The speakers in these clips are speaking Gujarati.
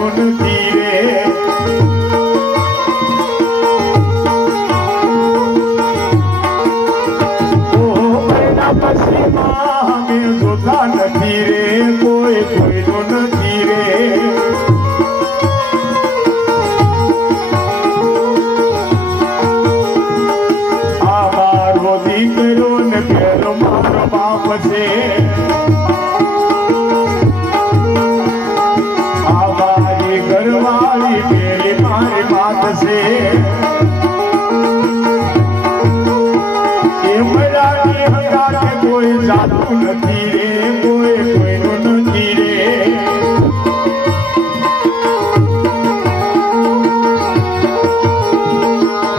કોઈનું નથી રે અમે જોતા નથી રે કોઈ કોઈનું નથી રે આ મારો દીકરો ને પેલો મારો બાપ છે આ મારી ઘરવાળી પેલી મારી વાત છે કોઈ જાતું નથી રે કોઈ કોઈનું નથી રે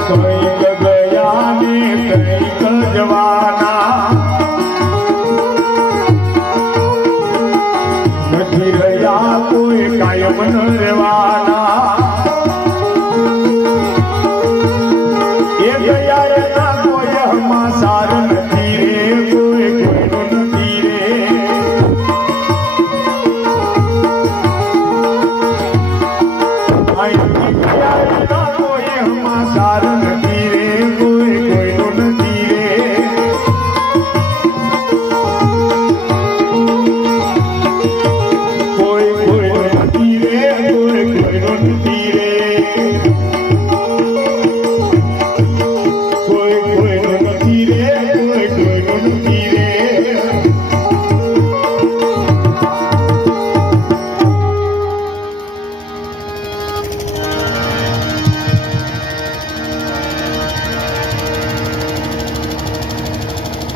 કઈક ગયા ને કઈક જવાના નથી રહ્યા કોઈ કાયમ ન રહેવાના એ ગયા એના કોઈ હમાસાર નથી રે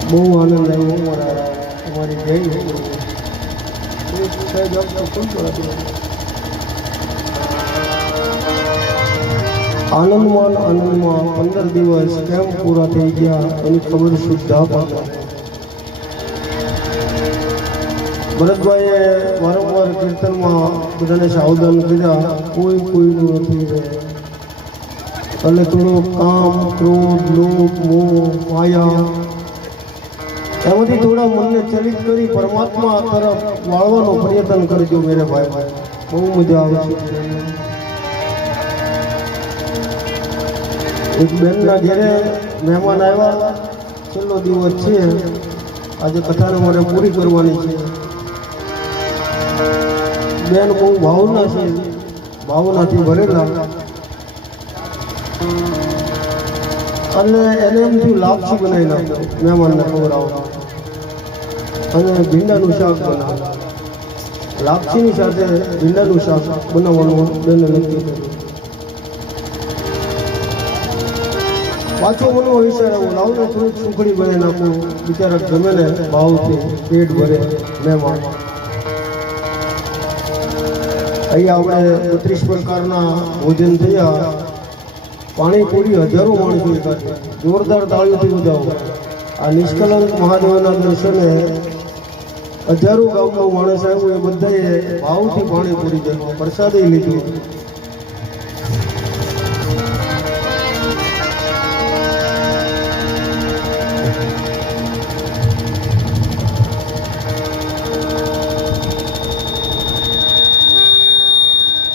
બહુ આનંદ આવ્યો મારા તમારી જય આનંદમાં 15 દિવસ કેમ પૂરા થઈ ગયા એની ખબર સુદ્ધા પાડવા ભરતભાઈએ વારંવાર કીર્તનમાં બધાને સાવધાન કર્યા કોઈ કોઈનું નથી રહે એટલે થોડો કામ ક્રોધ લોભ મોહ માયા એમાંથી થોડા મનને ચલિત કરી પરમાત્મા તરફ વાળવાનો પ્રયત્ન કરજો મેરે ભાઈ બહુ મજા આવે છે એક બેનના ઘરે મહેમાન આવ્યા છેલ્લો દિવસ છે આજે કથાને મારે પૂરી કરવાની છે બેન બહુ ભાવના છે ભાવનાથી ભરેલા અને એને એમ થયું લાપસી બનાવી નાખ્યો મહેમાનને ખવડાવવા અને ભીંડાનું શાક બનાવ લાપસીની સાથે ભીંડાનું શાક બનાવવાનું બેને નક્કી કર્યું પાછો મનમાં વિચાર આવ્યો લાવને થોડુંક સુખડી બનાવી નાખું બિચારા ગમે ને ભાવથી પેટ ભરે મહેમાન અહીંયા આપણે 32 પ્રકારના ભોજન થયા પાણીપુરી હજારો માણસોએ કાઢી જોરદાર તાળીઓથી ઉજાવો આ નિષ્કલંક મહાદેવના દર્શને હજારો ગામનો માણસ આવ્યો એ બધાએ ભાવથી પાણીપુરી જમો પ્રસાદે લીધું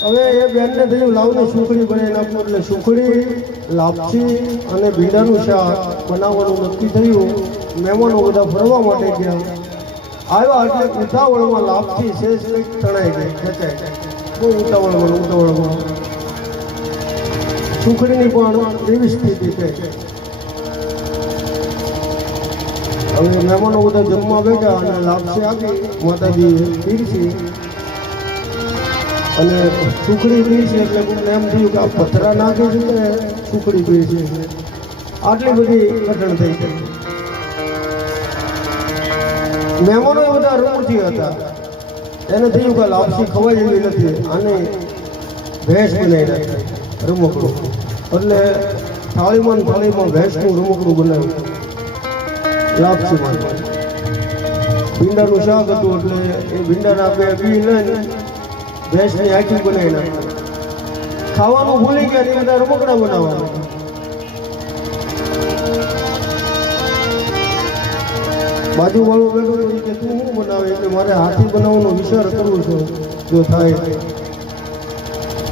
હવે એ બેનને થયું લાવને સુખડી બનાવી નાખવું એટલે સુખડી લાપસી અને ભીંડાનું શાક બનાવવાનું નક્કી થયું મહેમાનો બધા ફરવા માટે ગયા આવ્યા એટલે ઉતાવળમાં લાપસી સેજ કંઈક તણાઈ ગઈ ખેંચાઈ બહુ ઉતાવળમાં સુખડીની પણ એવી સ્થિતિ થઈ હવે મહેમાનો બધા જમવા બેઠા અને લાપસી આપી માતાજીએ પીરસી અને સુખડી પીરસી એટલે એમ થયું કે આ પથરા નાખે છે કે સુખડી પીરસી છે આટલી બધી કઠણ થઈ ગઈ મહેમાનો બધા રૂમથી હતા એને થયું કે લાપસી ખવાય એવી નથી આને ભેંસ બનાવી નાખી રમકડું એટલે થાળીમાં ભેંસનું રમકડું બનાવ્યું લાપસીમાં ભીંડાનું શાક હતું એટલે એ ભીંડાના બે બી લઈને ભેંસની આખી બનાવી નાખી ખાવાનું ભૂલી ગયા ને બધા રમકડા બનાવવાનું બાજુ વાળો બેઠો કે તું શું બનાવે એટલે મારે હાથી બનાવવાનો વિચાર કરવો છે જો થાય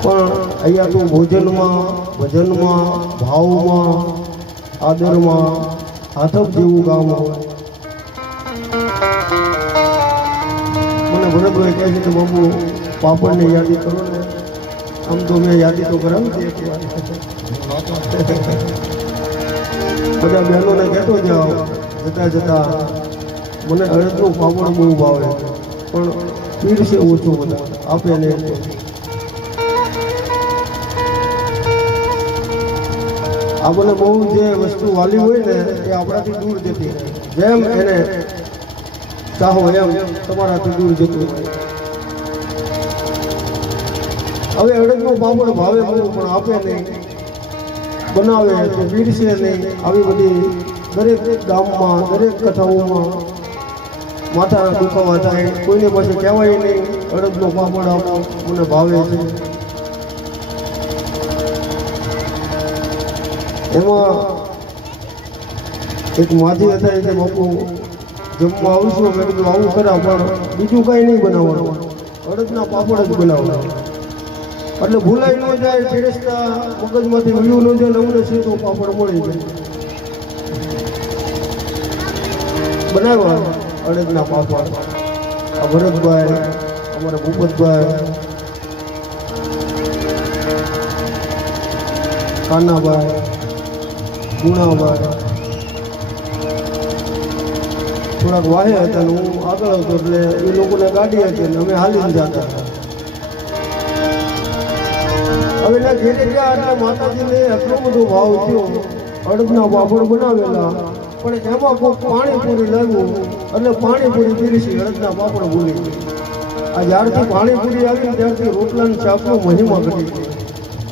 પણ અહીંયા તો ભોજનમાં ભજનમાં ભાવમાં આદરમાં હાથક જેવું ગામ હોય. મને ભરતભાઈ કહે છે કે બાબુ પાપડની યાદી કરો ને. આમ તો મેં યાદી તો કરાવી હતી એકવાર. બધા બહેનોને કહેતો જાઓ જતા જતા મને અડદનું પાપડ બહુ ભાવે પણ પીરસે ઓછું બધા આપે ને. આપણને બહુ જે વસ્તુ વાલી હોય ને એ આપણાથી દૂર જતી રહે. જેમ એને ચાહો એમ તમારાથી દૂર જતું હોય. હવે અડદનો પાપડ ભાવે બહુ પણ આપે નહીં, બનાવે તો પીરસે નહીં. આવી બધી દરેક ગામમાં દરેક કથાઓમાં માથાના દુખાવા થાય. કોઈને પાસે કહેવાય નહીં અડદનો પાપડ આપો મને ભાવે છે. એમાં એક માજી હતા કે બાપુ જમવા આવશું. મેં કીધું આવું ખરા પણ બીજું કાંઈ નહીં બનાવવાનું, અડદના પાપડ જ બનાવવાનું. એટલે ભૂલાઈ ન જાય, ફેરસતા મગજમાંથી વયું ન જાય, અમને સીધો પાપડ મળી જાય. બનાવ્યા અડદના પાપડ. આ ભરતભાઈ, અમારા ભૂપતભાઈ, કાનાભાઈ, ગુણાભાઈ થોડાક વાહે હતા ને હું આગળ હતો એટલે એ લોકોને ગાડી હતી ને અમે હાલીને જતા હતા. હવે ના ઘેરે ગયા એટલે માતાજીને એટલો બધો ભાવ થયો. અડદના પાપડ બનાવેલા પણ એમાં કોઈ પાણીપુરી લાવ્યું એટલે પાણીપુરી પીરસી અડદના પાપડ ભૂલી ગઈ. આ જ્યારથી પાણીપુરી આવી ત્યારથી રોટલાની ચાપનો મહિમા ઘટી ગયો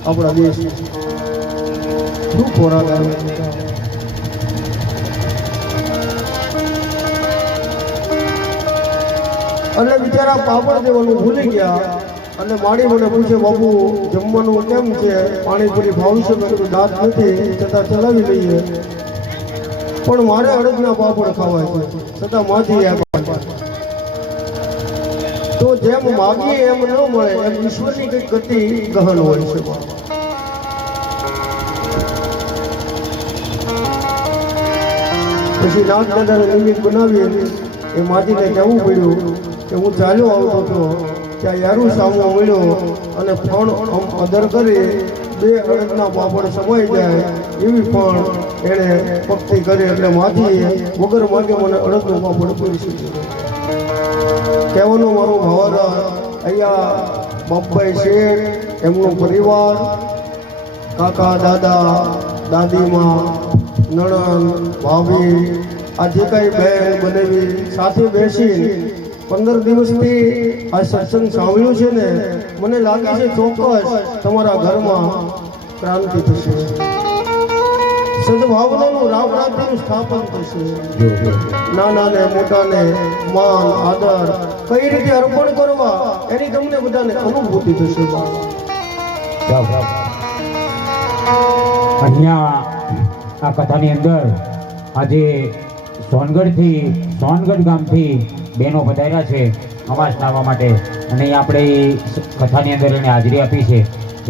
આપણા દેશ. શું ખોરાક આવે છે. એટલે બિચારા પાપડ દેવાનું ભૂલી ગયા અને માડી મને પૂછે બાબુ જમવાનું કેમ છે, પાણીપુરી ભાવશે? મેં કીધું દાંત નથી છતાં ચલાવી લઈએ. પણ મારે અડદના પાપડ ખાવા છે છતાં માથી આપ્યા. તો જેમ માગીએ એમ ન મળે એમ ઈશ્વરની કઈ ગતિ ગહન હોય છે. પછી નાથ દાદાને નિમિત્ત બનાવી એ માજીને કહેવું પડ્યું કે હું ચાલ્યો આવતો હતો ત્યાં યારું સામો મળ્યો અને ફણ અદર કરી 2 અડદના પાપડ સમાઈ જાય એવી પણ એણે ભક્તિ કરી. એટલે માજીએ વગર માગે મને અડદનો પાપડ પૂરી દીધો. કહેવાનો મારો ભાવારા અહીંયા બાપભાઈ શેઠ, એમનો પરિવાર, કાકા દાદા દાદીમાં, નણંદ ભાભી, આ જે કાંઈ બહેન બનેવી સાથે બેસી 15 દિવસથી આ સત્સંગ સાંભળ્યું છે ને, મને લાગે છે ચોક્કસ તમારા ઘરમાં ક્રાંતિ થશે. સદભાવનાનું રામરાજ્યનું સ્થાપન થશે. નાનાને મોટાને માન આદર કઈ રીતે અર્પણ કરવા એની તમને બધાને અનુભૂતિ થશે. અહીંયા આ કથાની અંદર આજે સોનગઢ ગામથી બહેનો પધાર્યા છે અમાસ નાહવા માટે અને આપણે કથાની અંદર એને હાજરી આપી છે.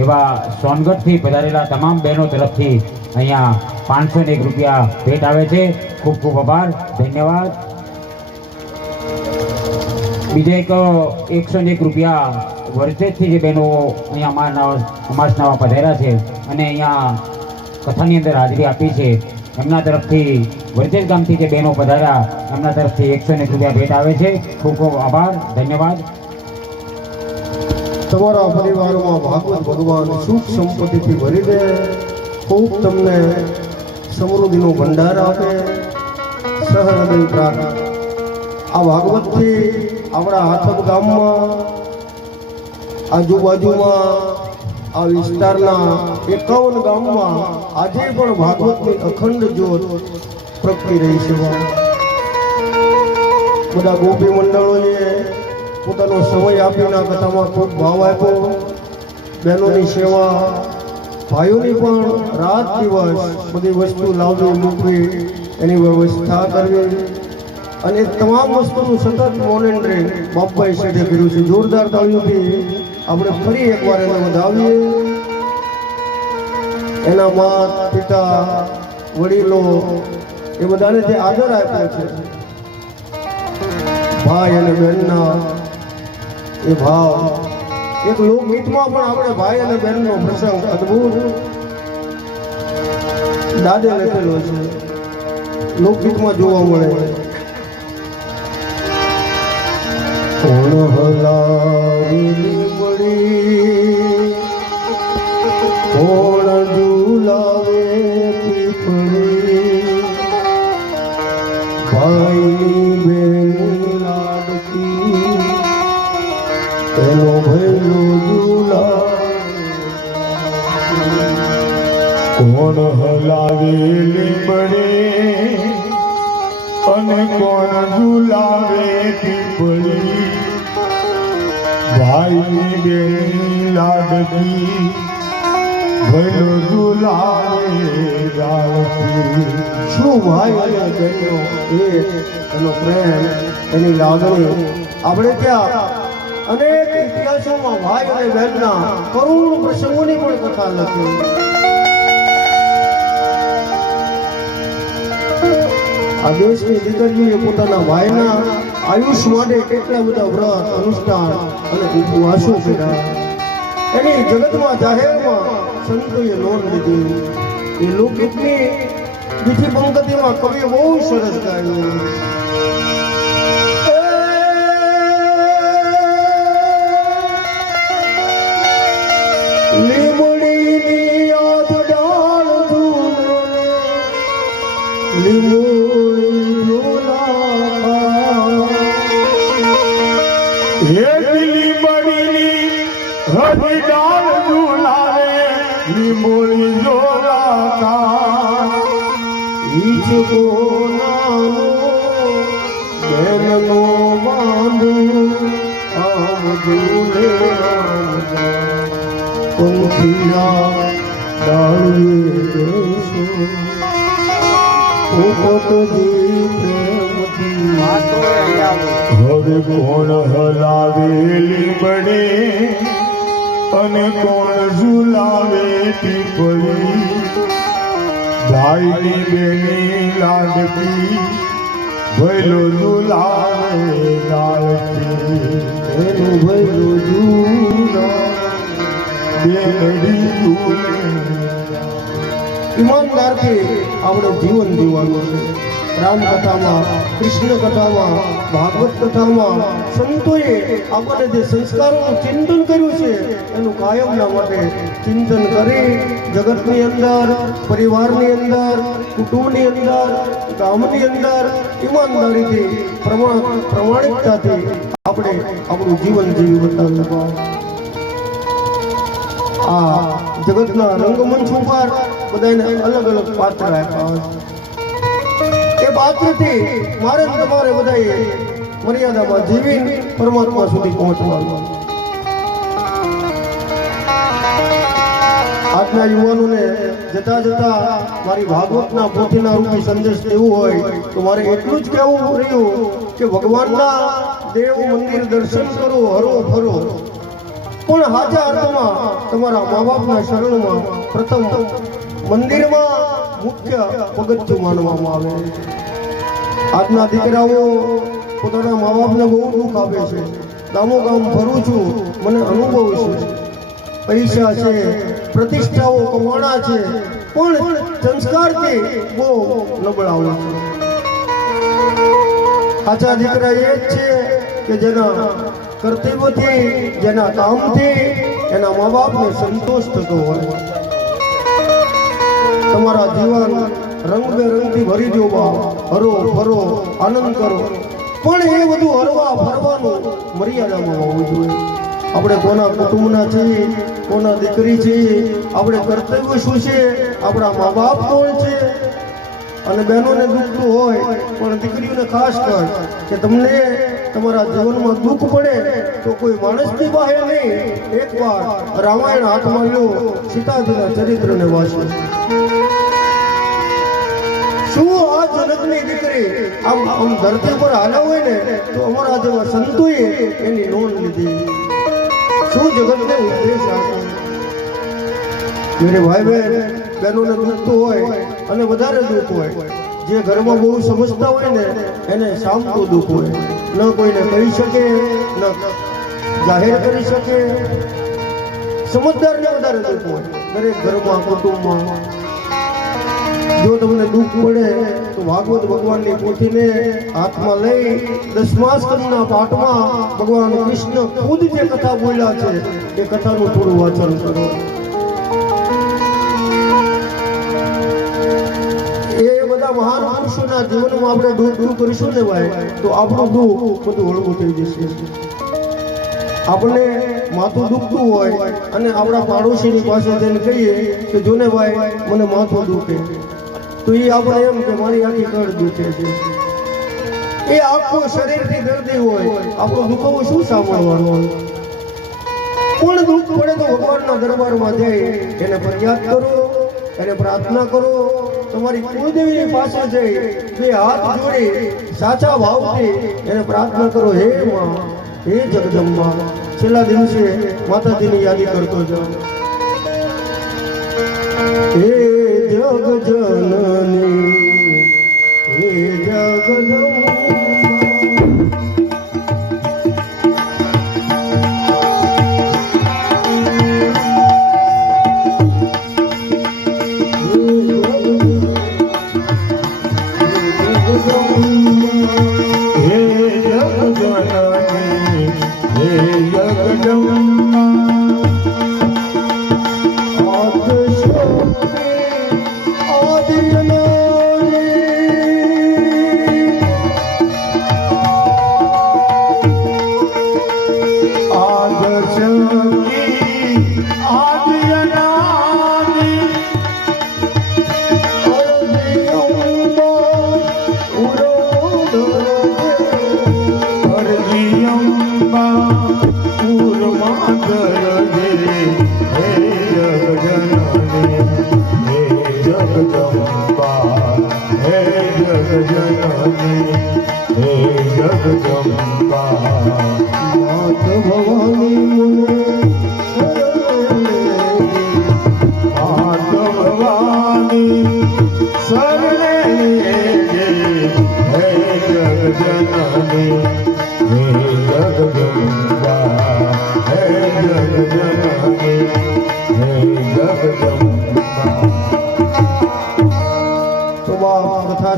એવા સોનગઢથી પધારેલા તમામ બહેનો તરફથી અહીંયા 501 રૂપિયા ભેટ આવે છે. ખૂબ ખૂબ આભાર, ધન્યવાદ. બીજા એક 101 રૂપિયા વરસેજથી જે બહેનો અહીંયા અમાસ નાહવા પધાર્યા છે અને અહીંયા કથાની અંદર હાજરી આપી છે એમના તરફથી વરજેજ ગામથી જે બહેનો પધાર્યા એમના તરફથી 101 રૂપિયા ભેટ આવે છે. ખૂબ ખૂબ આભાર, ધન્યવાદ. તમારા પરિવારમાં ભાગવત ભગવાન સુખ સંપત્તિથી ભરી દે, ખૂબ તમને સમૃદ્ધિનો ભંડાર આપે. સહૃદય પ્રાર્થના. આ ભાગવતથી આપણા હાથક ગામમાં આજુબાજુમાં આ વિસ્તારના 51 ગામમાં આજે પણ ભાગવતની અખંડ જ્યોત પ્રગટી રહી છે. બધા ગોપી મંડળોએ પોતાનો સમય આપીને કથામાં ખૂબ ભાવ આપ્યો. બહેનોની સેવા, ભાઈઓની પણ રાત દિવસ બધી વસ્તુ લાવવી મૂકવી એની વ્યવસ્થા કરવી અને તમામ વસ્તુનું સતત મોનિટરિંગ બાપભાઈ શેઠે કર્યું છે. જોરદાર તાળીઓથી આપણે ફરી એકવાર એને વધાવીએ. એના માત પિતા વડીલો એ બધાને જે આદર આપ્યો છે, ભાઈ અને બહેનના એ ભાવ. એક લોકગીતમાં પણ આપણે ભાઈ અને બહેનનો પ્રસંગ અદ્ભુત દાદે લખેલો છે, લોકગીતમાં જોવા મળે. કોણ હલાવેલી પડી, કોણ ઝુલાવે પીપળી, ભાઈની બેની લાડકી એનો ભૈલો ઝુલાવે. કોણ હલાવેલી પડે અને કોણ ઝુલાવે પીપળી, ભાઈની બેની લાડકી ભૈલો ઝુલાવે લાડકી. શું ભાઈ અને બહેનનો એનો પ્રેમ, એની લાગણી. આપણે ત્યાં અનેક ઇતિહાસોમાં ભાઈ અને બહેનના કરુણ પ્રસંગોની પણ કથા લખી. આ દેશની દીકરીઓએ પોતાના ભાઈના આયુષ માટે કેટલા બધા વ્રત, અનુષ્ઠાન અને ઉપવાસો કર્યા. એની જગતમાં જાહેરમાં સંતોએ નોંધ લીધી. એ લોકગીતની બીજી પંક્તિમાં કવિએ બહુ સરસ ગાયું. લીમડીની યાદ ડાળ ઝૂલે, લીમડી ઝૂલા લીમડીની હજી ડાળ ઝુલાવે, લીમડી ઝોલાતા. ઈચકો નાનો બેનનો બાંધુ, આમ ઝૂલે પંખીયા ડાળીએ બેસો, પોપટજી પ્રેમથી. હવે કોણ હલાવેલી પડે અને કોણ ઝુલાવે પીપળી, ભાઈની બેની લાડકી ભૈલો ઝુલાવે લાડકી. એનું ભૈલો ઝૂલા બેનડી ઝૂલે. ઈમાનદારથી આપણે જીવન જીવવાનું છે. રામકથામાં, કૃષ્ણ કથામાં, ભાગવત કથામાં સંતોએ આપણને જે સંસ્કારોનું ચિંતન કર્યું છે એનું કાયમના માટે ચિંતન કરી જગતની અંદર, પરિવારની અંદર, કુટુંબની અંદર, ગામની અંદર ઈમાનદારીથી, પ્રમાણિકતાથી આપણે આપણું જીવન જીવી બતાવવું. આ જગતના રંગમંચ ઉપર બધાને અલગ અલગ પાત્ર આપ્યા. એ પાત્રથી મારે તમારે બધાએ મર્યાદામાં જીવી પરમાત્મા સુધી પહોંચવાનું. આજના યુવાનોને જતા જતા મારી ભાગવતના પોથીના રૂપી સંદેશ દેવું હોય તો મારે એટલું જ કહેવું રહ્યું કે ભગવાનના દેવ મંદિર દર્શન કરો, હરો ફરો, પણ સાચા અર્થમાં તમારા મા બાપના શરણમાં પ્રથમ મંદિરમાં મુખ્ય પગથિયું માનવામાં આવે. આજના દીકરાઓ પોતાના મા બાપને બહુ દુઃખ આપે છે. ગામો ગામ ફરું છું, મને અનુભવ છે. પૈસા છે, પ્રતિષ્ઠાઓ કમાણા છે, પણ સંસ્કારથી બહુ નબળા હોય છે. સાચા દીકરા એ જ છે કે જેના કર્તવ્યથી, જેના કામથી એના મા બાપને સંતોષ થતો હોય. તમારા જીવન રંગબેરંગથી ભરી દો, હરો ફરો, આનંદ કરો, પણ એ બધું હરવા ફરવાનું મર્યાદામાં હોવું જોઈએ. આપણે કોના કુટુંબના છીએ, કોના દીકરી છીએ, આપણે કર્તવ્ય શું છે, આપણા મા બાપ કોણ છે. અને બહેનોને દુખતું હોય પણ દીકરીઓને ખાસ કહે કે તમને તમારા જીવનમાં દુઃખ પડે તો કોઈ માણસની પાસે નહીં, એકવાર રામાયણ હાથમાં લો, સીતાજીના ચરિત્રને વાંચો. શું આ જનકની દીકરી આમ ધરતી પર હાલ્યા હોય ને તો અમારા જેવા સંતોએ એની નોંધ લીધી. શું જગતને ઉદ્દેશ આપો? મેરે ભાઈ બહેન બહેનોને દુઃખ તો હોય અને વધારે દુઃખ હોય. જે ઘરમાં બહુ સમજતા હોય ને એને સામતું દુઃખ હોય. ન કોઈને કહી શકે, ન જાહેર કરી શકે. સમજદારને વધારે દુઃખ હોય દરેક ઘરમાં, કુટુંબમાં. જો તમને દુઃખ પડે તો ભાગવત ભગવાનની પોથીને હાથમાં લઈ 10મા સ્કંદના પાઠમાં ભગવાન કૃષ્ણ ખુદ જે કથા બોલ્યા છે એ કથાનું થોડું વાંચન કરો. એ બધા મહાન પુરુષોના જીવનમાં આપણે દુઃખ કરીશું ને ભાઈ તો આપણું દુઃખ બધું હળવું થઈ જશે. આપણે માથું દુખતું હોય અને આપણા પાડોશીની પાસે જઈને કહીએ કે જોને ભાઈ મને માથું દુખે, તો એ આપણે એમ કે મારી આખી કળ દુખે છે. એ આખું શરીરથી દર્દી હોય, આપણું દુખવું શું સાંભળવાનું? પણ દુઃખ પડે તો ભગવાનના દરબારમાં જઈ એને ફરિયાદ કરો, એને પ્રાર્થના કરો. તમારી કુળદેવીની પાસે જઈ બે હાથ જોડી સાચા ભાવથી એને પ્રાર્થના કરો, હે માં, હે જગદંબા. છેલ્લા દિવસે માતાજીની યાદી કરતો જાઓ. હે જગ જનની, હે જગદંબા.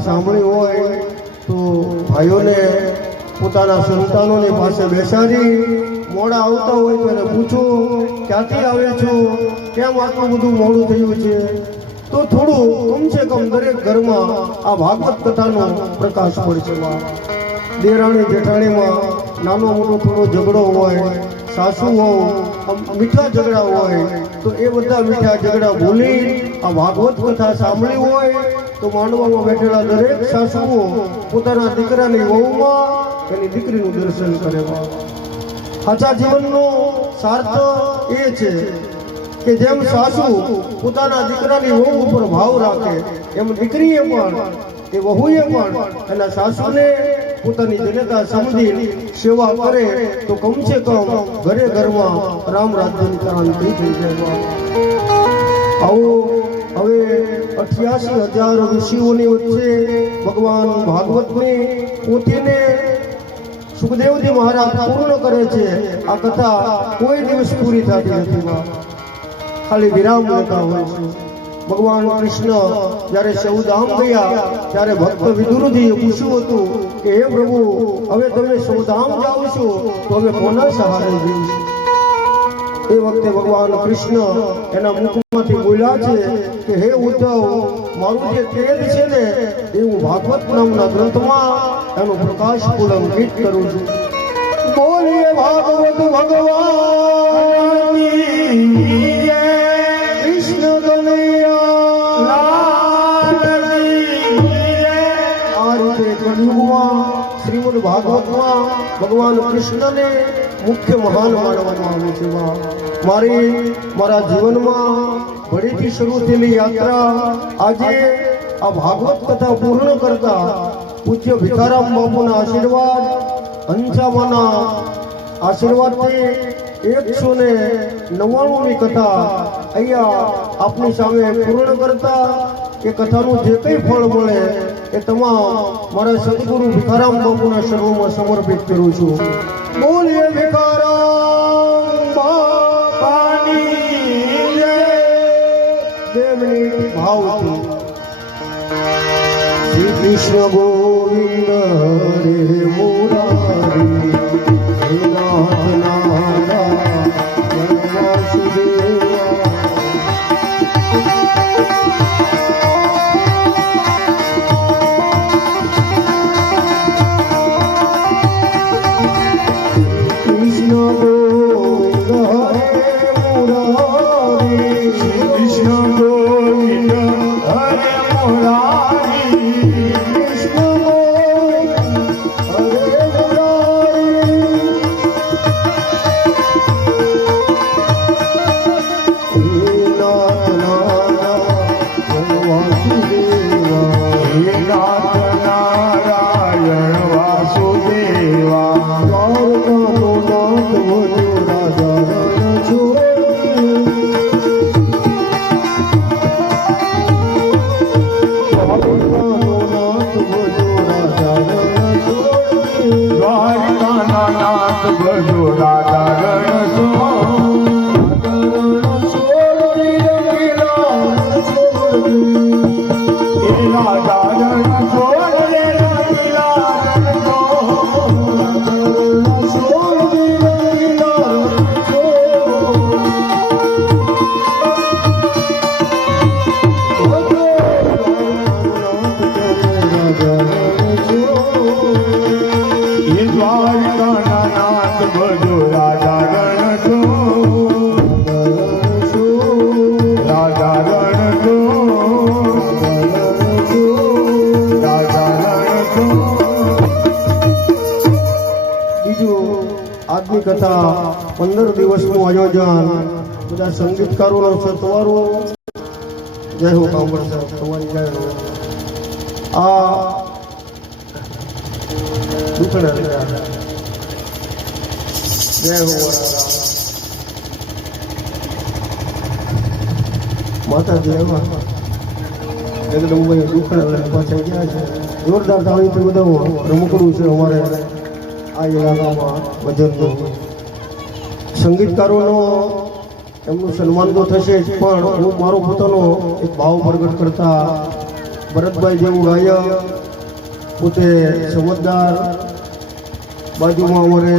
સાંભળી હોય તો ભાઈઓને પોતાના સંતાનોની પાસે બેસાડી મોડા આવતા હોય તો એને પૂછો ક્યાંથી આવે છો, કેમ આટલું બધું મોડું થયું છે. તો થોડું કમસે કમ દરેક ઘરમાં આ ભાગવત કથાનો પ્રકાશ પડશે. દેરાણી જેઠાણીમાં નાનો મોટો થોડો ઝઘડો હોય, સાસુ હોય, મીઠા ઝઘડા હોય, તો એ બધા મીઠા ઝઘડા ભૂલી આ ભાગવત કથા સાંભળી હોય તો માંડવામાં બેઠેલા દરેક સાસુઓ પોતાના દીકરાની વહુમાં એની દીકરીનું દર્શન કરે. સાચા જીવનનો સાર્થ એ છે કે જેમ સાસુ પોતાના દીકરાની વહુ ઉપર ભાવ રાખે એમ દીકરીએ પણ, એ વહુએ પણ એના સાસુને પોતાની જનતા સમજી સેવા કરે તો કમસે કમ ઘરે ઘરમાં રામ રાજ્યની ક્રાંતિ થઈ જાય. આવો હવે 88,000 ઋષિઓની વચ્ચે ભગવાન ભાગવતની પોથીને સુખદેવજી મહારાજ પૂર્ણ કરે છે. આ કથા કોઈ દિવસ પૂરી થતી નથી, ખાલી વિરામ લેતા હોય છે. ભગવાન કૃષ્ણ જ્યારે સૌધામ ગયા ત્યારે ભક્ત વિદુરજીએ પૂછ્યું હતું કે હે પ્રભુ, હવે તમે સૌધામ જાઓ છો તો અમે કોના સહારે જઈશું? એ વખતે ભગવાન કૃષ્ણ એના મુખમાંથી બોલ્યા છે કે હે ઉદ્ધવ, મારું જે તેજ છે ને એ હું ભાગવત નામના ગ્રંથમાં એનો પ્રકાશ પુલંકિત કરું છું. બોલીએ ભાગવત ભગવાનની જય. કૃષ્ણ કનૈયા આ રીતે કળિયુગમાં શ્રીમદ ભાગવતમાં ભગવાન કૃષ્ણને મુખ્ય મહાન માનવામાં આવે છે. મારા જીવનમાં ભળીથી શરૂ થયેલી યાત્રા આજે આ ભાગવત કથા પૂર્ણ કરતા પૂજ્ય ભીખારામ બાપુના આશીર્વાદ, હંસામાના આશીર્વાદથી 199મી કથા અહીંયા આપની સામે પૂર્ણ કરતા એ કથાનું જે કંઈ ફળ મળે એ તમામ મારા સદગુરુ ભીખારામ બાપુના શરણોમાં સમર્પિત કરું છું. બોલીએ ભીખારામ બાપાની જય. 2 મિનિટ ભાવથી. શ્રી કૃષ્ણ ગોવિંદ હરે મુરારી હે નાથ નારાયણ વાસુદેવા. કૃષ્ણ ગોવિંદ હરે મુરારી કૃષ્ણ ગોવિંદ હરે મુરારી કૃષ્ણ ગોવિંદ હરે મુરારી. હે નાથ નારાયણ વાસુદેવા. હે નાથ નારાયણ વાસુદેવા દ્વારકાનો નાથ વધુ રાજા રણ છોડી. દ્વારકાનો નાથ વધુ રાજા રણ છોડી. દ્વારકાના નાથ ભજો રાધા રણ રણ છોડી રંગીલા રણ છોડી. એ રાધા રણ છોડ રે રંગીલા રણ છોડ. રણ છોડી રંગીલા રણ છોડી. એ દ્વારકાના નાથ ભજો રાધા રણ છોડ. રાધા રણ છોડ. રાધા રણ છોડ. બીજું આજની કથા 15 દિવસનું આયોજન બધા સંગીતકારોનો સત્વારો જય હો કાંબળ સાહેબ તમારી જય હો. આ દુખડા જય હો વરારા. માતાજી એવા જગદંબાઈ દુખડા પાછા ગયા છે. જોરદાર તાળીથી વધાવો રમકડું છે અમારે આ ઇલાકામાં ભજનનું. સંગીતકારોનો એમનું સન્માન તો થશે જ, પણ હું મારો પોતાનો એક ભાવ પ્રગટ કરતા ભરતભાઈ જેવું ગાયક, પોતે સમજદાર, બાજુમાં અમારે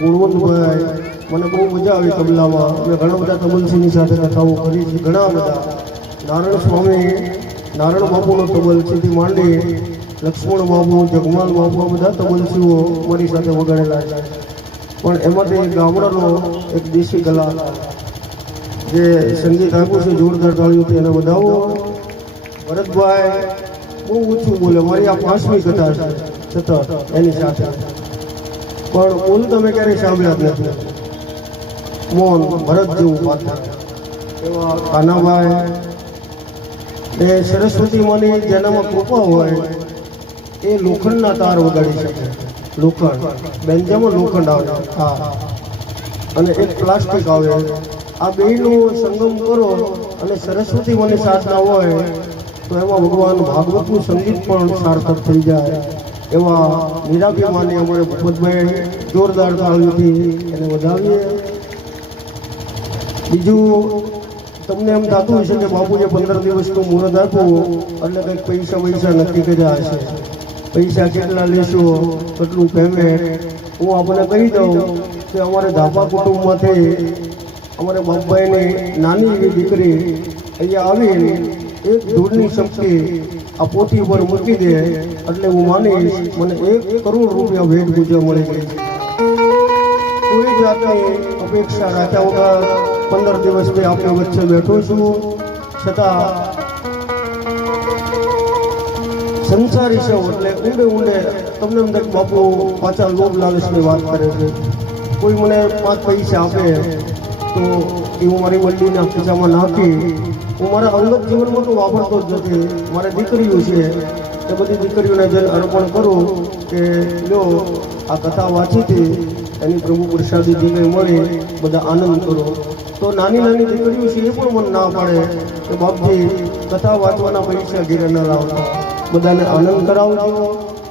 ગુણવંતભાઈ, મને બહુ મજા આવી તબલામાં. મેં ઘણા બધા તબલસીની સાથે કથાઓ કરી છે. ઘણા બધા નારાયણ સ્વામી, નારાયણ બાપુનો તબલસીથી માંડી લક્ષ્મણ બાબુ, જગમાલ બાબુ, આ બધા તબલસીઓ મારી સાથે વગાડેલા છે. પણ એમાંથી ગામડાનો એક દેશી કલાકાર જે સંગીત આપ્યું છે, જોરદાર તાળીઓથી એને વધાવો. ભરતભાઈ બહુ ઓછું બોલે. મારી આ 5મી કથા છે સતત એની સાથે, પણ બોલ તમે ક્યારેય સાંભળ્યા જ નથી. મૌન ભરત જેવું પાત્ર એવા કાનાભાઈ એ સરસ્વતી માની જેનામાં કૃપા હોય એ લોખંડના તાર વગાડી શકે. લોખંડ બેન્જામાં લોખંડ આવે, હા, અને એક પ્લાસ્ટિક આવે. આ બેયનો સંગમ કરો અને સરસ્વતી માની સાધના હોય તો એમાં ભગવાન ભાગવતનું સંગીત પણ સાર્થક થઈ જાય. એવા નિરાભિમાની અમારે ભૂપતભાઈ જોરદાર તાળીઓથી એને વધાવીએ. બીજું તમને એમ થતું હશે કે બાપુએ 15 દિવસનું મુહૂર્ત આપ્યું એટલે કંઈક પૈસા નક્કી કર્યા હશે. પૈસા કેટલા લેશો, કેટલું પેમેન્ટ, હું આપણને કહી દઉં કે અમારે ધાપા કુટુંબમાંથી અમારે બાપભાઈની નાની એવી દીકરી અહીંયા આવીને એક ધૂળની શક્તિ આ પોથી પર મૂકી દે એટલે હું માનીશ મને 1 કરોડ રૂપિયા ભેટ પૂજા મળી ગઈ. કોઈ જાતની અપેક્ષા રાખ્યા વગર 15 દિવસથી આપણી વચ્ચે બેઠો છું. છતાં સંસારી છે એટલે ઊંડે તમને એમ થાય બાપુ પાછા લોભ લાલચની વાત કરે છે. કોઈ મને 5 પૈસા આપે તો એ હું મારી મંડીના ખિસ્સામાં નાખી હું મારા અંગત જીવનમાં તો વાપરતો જ નથી. મારે દીકરીઓ છે એ બધી દીકરીઓને જલ અર્પણ કરું કે લો આ કથા વાંચીથી એની પ્રભુ પ્રસાદી દીવે મળે, બધા આનંદ કરો. તો નાની નાની દીકરીઓ છે એ પણ મન ના પાડે કે બાપજી કથા વાંચવાના પૈસા ઘેરે ન લાવતા, બધાને આનંદ કરાવજો.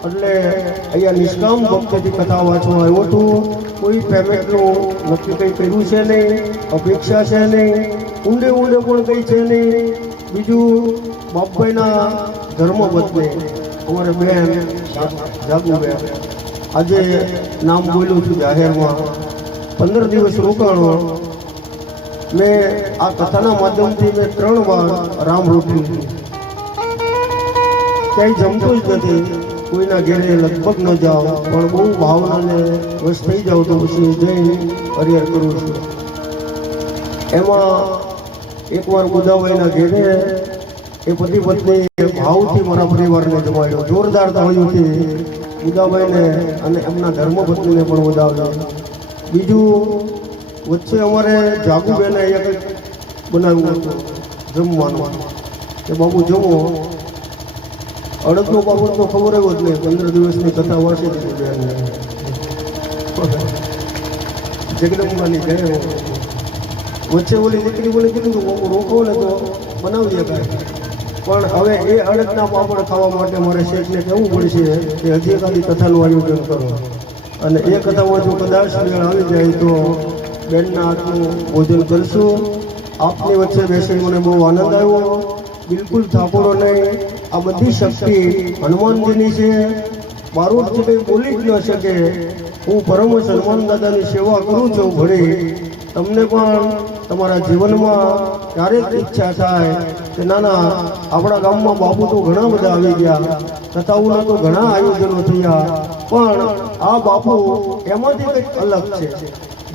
એટલે અહીંયા નિષ્કામ ભક્તિથી કથા વાંચવા આવ્યો છું. કોઈ પેમેન્ટનું નક્કી કંઈ કર્યું છે નહીં, અપેક્ષા છે નહીં, ઊંડે ઊંડે પણ કંઈ છે નહીં. બીજું બાપભાઈના ધર્મપત્ની અમારે બેન જાગુબેન, આજે નામ બોલ્યું છું જાહેરમાં, 15 દિવસ રોકાણો. મેં આ કથાના માધ્યમથી મેં 3 વાર રામ રોટલી લીધી. ક્યાંય જમતું જ નથી, કોઈના ઘેરે લગભગ ન જાઓ, પણ બહુ ભાવનાને વશ થઈ જાઓ તો પછી જઈને હરિહર કરું છું. એમાં એકવાર બુધાભાઈના ઘેરે એ પતિ પત્ની ભાવથી મારા પરિવારને જમાડ્યો, જોરદાર તાળીઓથી બુધાભાઈને અને એમના ધર્મપત્નીને પણ વધાવ્યો. બીજું વચ્ચે અમારે જાગુબેને અહીંયા કંઈક બનાવ્યું હતું જમવાનું કે બાબુ જમો. અડદનો બાબત તો ખબર જ નહીં, 15 દિવસની કથા વાંચી દીધી બેનને. જગદંબાની જય હો. વચ્ચે ઓલી દીકરી બોલે કીધું કે બાબુ રોકો ને તો બનાવીએ કાંઈ, પણ હવે એ અડદના પાપડ ખાવા માટે મારે શેઠને કહેવું પડશે કે હજી એકાદી કથાનું આયોજન કરો. અને એ કથામાં જો કદાચ વેળ આવી જાય તો બેનના હાથનું ભોજન કરશું. આપની વચ્ચે બેસી મને બહુ આનંદ આવ્યો, બિલકુલ થાકોડો નહીં. આ બધી શક્તિ હનુમાનજીની છે, મારું જ કંઈ બોલી જ ન શકે. હું પરમ હનુમાન દાદાની સેવા કરું છું. ભળી તમને પણ તમારા જીવનમાં ક્યારેક ઈચ્છા થાય કે ના આપણા ગામમાં બાપુ તો ઘણા બધા આવી ગયા, કથાઓના તો ઘણા આયોજનો થયા, પણ આ બાપુ એમાંથી કંઈક અલગ છે.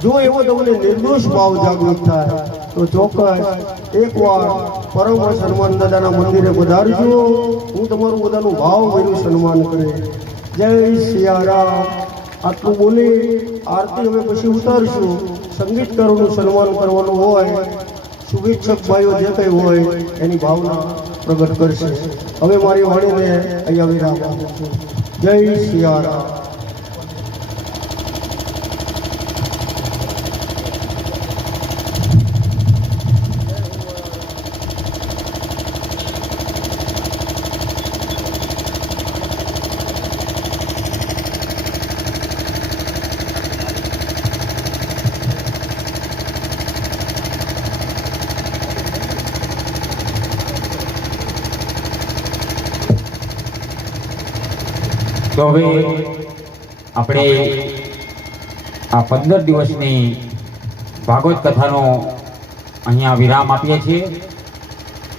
જો એવો તમને નિર્દોષ ભાવ જાગૃત થાય તો ચોક્કસ એકવાર પરમ હનુમાન દાદાના મંદિરે પધારજો. હું તમારું બધાનું ભાવભર્યું સન્માન કરે. જય સિયારામ. આટલું બોલી આરતી હવે પછી ઉતારશું. સંગીતકારોનું સન્માન કરવાનું હોય, શુભેચ્છક ભાઈઓ જે કંઈ હોય એની ભાવના પ્રગટ કરશે. હવે મારી વાણીને અહીંયા વિરામ આપું છું. જય સિયારામ. તો હવે આપણે આ 15 દિવસની ભાગવત કથાનો અહીંયા વિરામ આપીએ છીએ.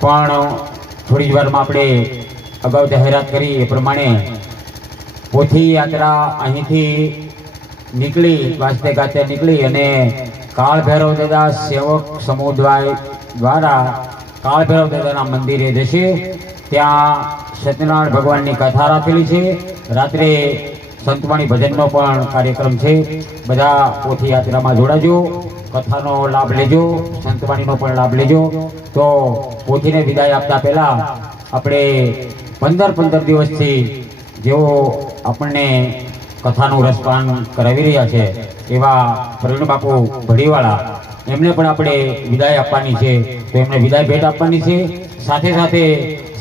પણ થોડી જ વારમાં આપણે અગાઉ જાહેરાત કરી એ પ્રમાણે પોથી યાત્રા અહીંથી નીકળી, વાજતે ગાતે નીકળી અને કાળ ભૈરવ દાદા સેવક સમૂહ દ્વારા કાળ ભૈરવ દાદાના મંદિરે જશે. ત્યાં સત્યનારાયણ ભગવાનની કથા રાખેલી છે. રાત્રે સંતવાણી ભજનનો પણ કાર્યક્રમ છે. બધા પોથી યાત્રામાં જોડાજો, કથાનો લાભ લેજો, સંતવાણીનો પણ લાભ લેજો. તો પોથીને વિદાય આપતા પહેલા આપણે 15 દિવસથી જેઓ આપણને કથાનું રસપાન કરાવી રહ્યા છે એવા પ્રવીણ બાપુ ભડીવાળા, એમને પણ આપણે વિદાય આપવાની છે. તો એમને વિદાય ભેટ આપવાની છે. સાથે સાથે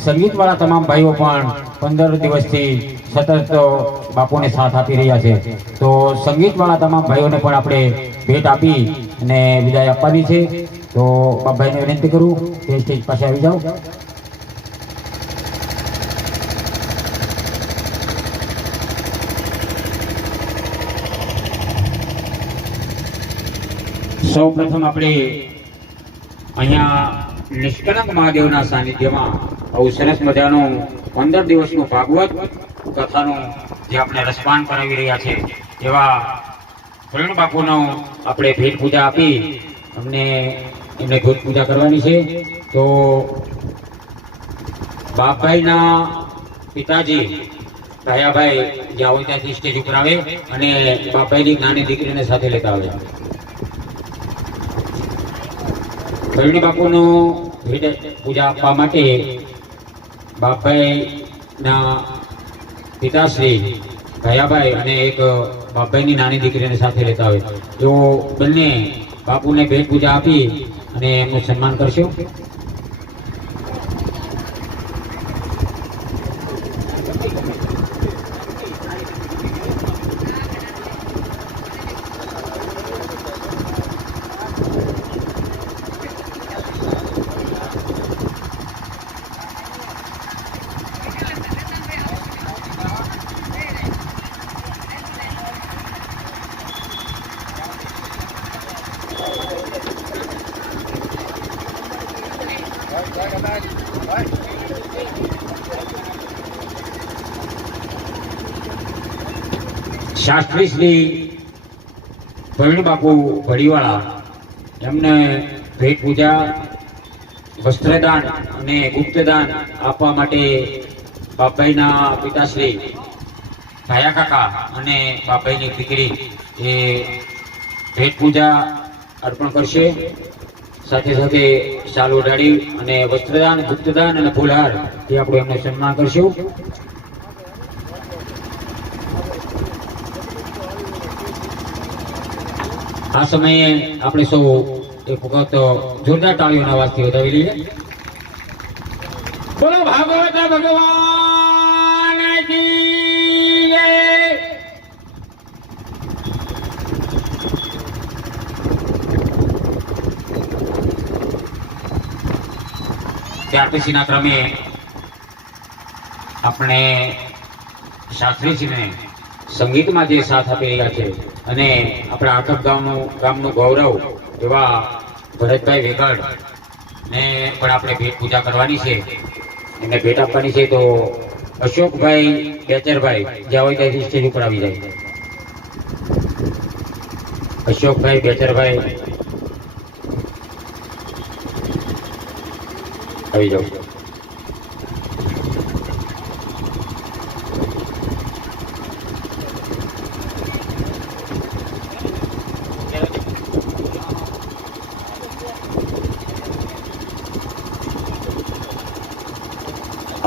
સંગીતવાળા તમામ ભાઈઓ પણ 15 દિવસથી સતત બાપુને સાથ આપી રહ્યા છે. તો સંગીતવાળા તમામ ભાઈઓને પણ આપણે ભેટ આપી અને વિદાય આપવાની છે. તો બાપભાઈને વિનંતી કરું કે સ્ટેજ પાસે આવી જાઓ. સૌ પ્રથમ આપણે અહીંયા નિષ્કલંક મહાદેવના સાનિધ્યમાં આવું સરસ મજાનું 15 દિવસનું ભાગવત કથાનું જે આપણે રસપાન કરાવી રહ્યા છે એવા પ્રવીણ બાપુનો આપણે ભેટ પૂજા આપી એમને ભેટ પૂજા કરવાની છે. તો બાપભાઈના પિતાજી દયાભાઈ જ્યાં હોય ત્યાંથી સ્ટેજ ઉપર આવે અને બાપભાઈની નાની દીકરીને સાથે લેતા આવે. પ્રવીણ બાપુનો ભેટ પૂજા આપવા માટે બાપભાઈના પિતાશ્રી ભયાભાઈ અને એક બાપભાઈની નાની દીકરીને સાથે લેતા હોય એવો બંને બાપુને ભેટ પૂજા આપી અને એમનું સન્માન કરશો. શાસ્ત્રી શ્રી પ્રવીણ બાપુ ભડીવાળા એમને ભેટ પૂજા, વસ્ત્રદાન અને ગુપ્તદાન આપવા માટે બાપભાઈના પિતાશ્રી ભાયા કાકા અને બાપભાઈની દીકરી એ ભેટ પૂજા અર્પણ કરશે. સાથે સાથે શાલ ઓઢાડી અને વસ્ત્રદાન, ગુપ્તદાન અને ફૂલહાર એ આપણે એમને સન્માન કરશું. આ સમયે આપણે સૌ એક વખત જોરદાર તાળીઓના અવાજથી વધાવી લઈએ. બોલો ભાગવત ભગવાન કી જય. ત્યાર પછીના ક્રમે આપણે શાસ્ત્રીજીને સંગીતમાં જે સાથ આપી રહ્યા છે અને આપણા આખા ગામનું ગૌરવ એવા ભરતભાઈ વેગડ ને પણ આપણે ભેટ પૂજા કરવાની છે, એમને ભેટ આપવાની છે. તો અશોકભાઈ બેચરભાઈ જ્યાં હોય ત્યાંથી સ્ટેજ ઉપર આવી જાય. અશોકભાઈ બેચરભાઈ આવી જાઓ.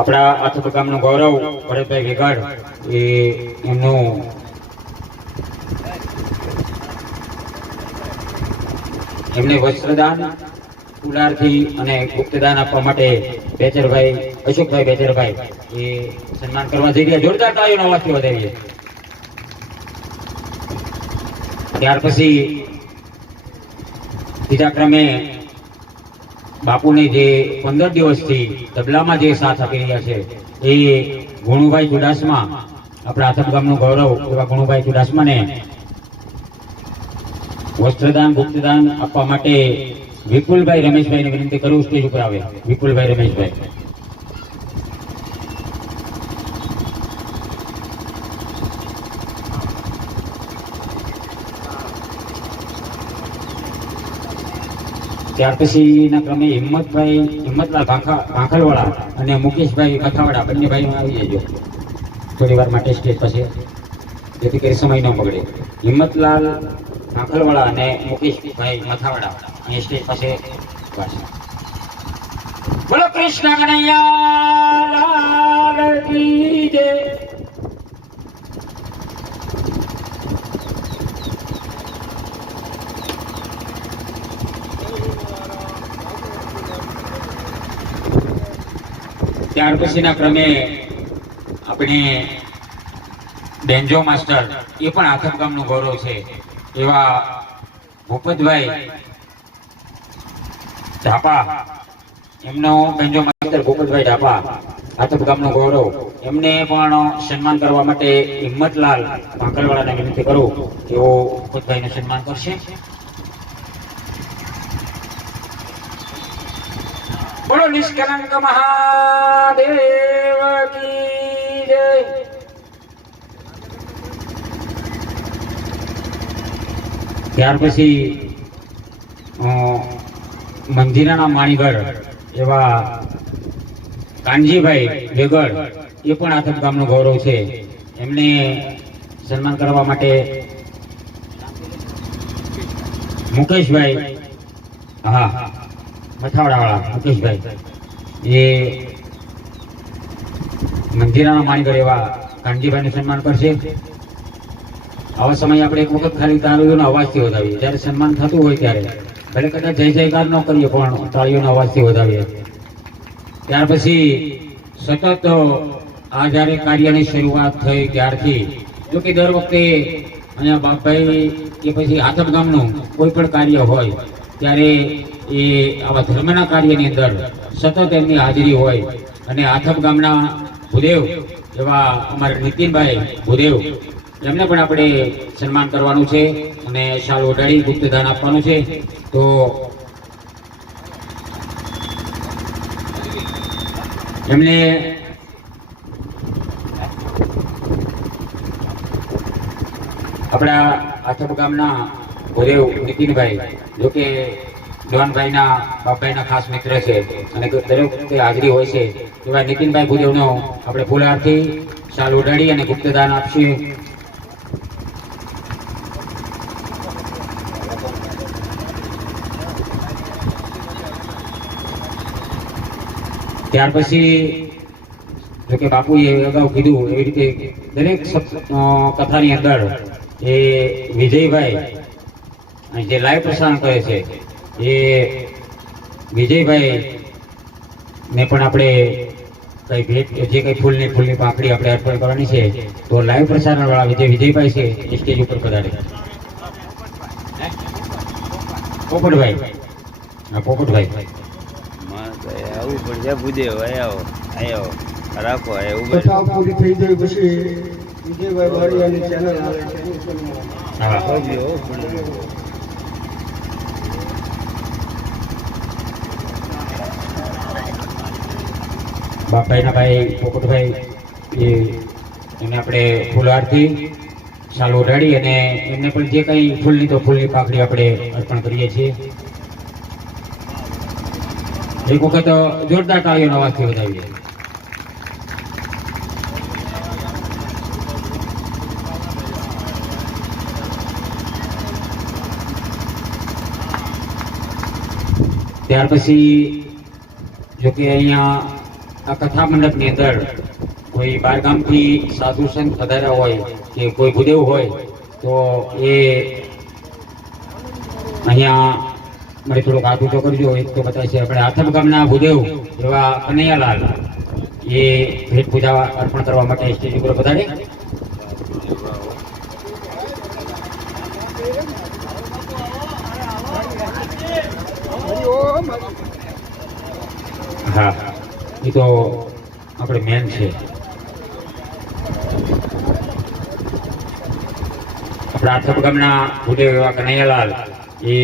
આપણા આથપ ગામનું ગૌરવ ભરતભાઈ વેગાડ એ એમનું એમને વસ્ત્રદાન, ફુલારથી અને ગુપ્તદાન આપવા માટે બેચરભાઈ, અશોકભાઈ બેચરભાઈ એ સન્માન કરવા જઈ રહ્યા. જોરદાર તાળીઓનો અવાજથી વધારીએ. ત્યાર પછી ત્રીજા ક્રમે બાપુને જે 15 દિવસથી તબલામાં જે સાથ આપી રહ્યા છે એ ગુણુભાઈ ચુડાસમા, આપણા આથપ ગામનું ગૌરવ એવા ગુણુભાઈ ચુડાસમાને વસ્ત્રદાન, ગુપ્તદાન આપવા માટે વિપુલભાઈ રમેશભાઈને વિનંતી કરું સ્ટેજ ઉપર આવે. વિપુલભાઈ રમેશભાઈ. ત્યાર પછીના ક્રમે હિંમતલાલ ભાંખલવાળા અને મુકેશભાઈ મથાવાડા બંને ભાઈઓ આવી જજો થોડી વાર માટે સ્ટેજ પાસે, જેથી કરી સમય ન બગડે. હિંમતલાલ ભાંખલવાળા અને મુકેશભાઈ મથાવાડા અહીં સ્ટેજ પાસે. બોલો કૃષ્ણ કનૈયા લાલ કી જય. ત્યાર પછીના ક્રમે આપણે બેન્જો માસ્ટર, એ પણ આથપ ગામનું ગૌરવ છે એવા ભૂપતભાઈ ઢાપા, એમનો બેન્જો માસ્ટર ભૂપતભાઈ ઢાપા આથપ ગામનું ગૌરવ, એમને પણ સન્માન કરવા માટે હિંમતલાલ ભાંકલવાળાને વિનંતી કરું તેઓ ભૂપતભાઈનું સન્માન કરશે. બોલો નિષ્કલંક મહાદેવ કી જય. ત્યાર પછી મંદિરાના માણીગઢ એવા કાનજીભાઈ વેગડ, એ પણ આથપ ગામનું ગૌરવ છે, એમને સન્માન કરવા માટે મુકેશભાઈ, હા મથાવડાવાળા મુકેશભાઈ, એ મંદિરાના માણીગઢ એવા કાનજીભાઈનું સન્માન કરશે. આવા સમયે આપણે એક વખત ખાલી તાળીઓનો અવાજથી વધાવીએ. જ્યારે સન્માન થતું હોય ત્યારે ભલે કદાચ જય જયકાર ન કરીએ પણ તાળીઓનો અવાજથી વધાવીએ. ત્યાર પછી સતત આ જ્યારે કાર્યની શરૂઆત થઈ ત્યારથી જો કે દર વખતે અહીંયા બાપભાઈ કે પછી આથમ ગામનું કોઈ પણ કાર્ય હોય ત્યારે એ આવા ધર્મના કાર્યની અંદર સતત એમની હાજરી હોય અને આથમ ગામના ભૂદેવ એવા અમારા નીતિનભાઈ ભૂદેવ એમને પણ આપણે સન્માન કરવાનું છે અને શાલ ઓઢાડી ગુપ્તદાન આપવાનું છે. તો એમને આપણા આથમ ગામના ભૂદેવ નીતિનભાઈ જો કે જવાનભાઈના બાપભાઈના ખાસ મિત્ર છે અને દરેક વખતે હાજરી હોય છે એવા નીતિનભાઈ ભૂદેવનો આપણે ફૂલહારથી શાલ ઓઢાડી અને ગુપ્તદાન આપશું. ત્યાર પછી જો કે બાપુએ અગાઉ કીધું એવી રીતે દરેક કથાની અંદર એ વિજયભાઈ જે લાઈવ પ્રસારણ કરે છે એ વિજયભાઈ ને પણ આપણે કઈ ભેટ જે કઈ ફૂલની પાંખડી આપણે અર્પણ કરવાની છે તો લાઈવ પ્રસારણ વાળા જે વિજયભાઈ છે એ સ્ટેજ ઉપર પધારે. પોપટભાઈ પોપટભાઈ આવું પડશે ભૂદેવ આવો રાખો કથા પૂરી થઈ જાય પછી વિજયભાઈ વાડિયાની ચેનલ આવે છે. હા બાપભાઈના ભાઈ પોપટભાઈ એને આપણે ફૂલહારથી શાલ ઓઢાડી અને એમને પણ જે કંઈ ફૂલની તો ફૂલની પાંખડી આપણે અર્પણ કરીએ છીએ. એક વખત જોરદાર તાળીઓનો અવાજથી વધાવીએ. ત્યાર પછી જો કે અહીંયા આ કથા મંડપની અંદર કોઈ બહારગામથી સાધુ સંત પધાર્યા હોય કે કોઈ ભૂદેવ હોય તો એ અહીંયા મારે થોડોક હાથ ઊંચો કરજો. એક તો બતાવે છે આપણે આથમ ગામના ભૂદેવ એવા કનૈયાલાલ એ ભેટ પૂજા અર્પણ કરવા માટે સ્ટેજ ઉપર પધારે. હા એ તો આપણે મેન છે. આપણા આથમ ગામના ભૂદેવ એવા કનૈયાલાલ એ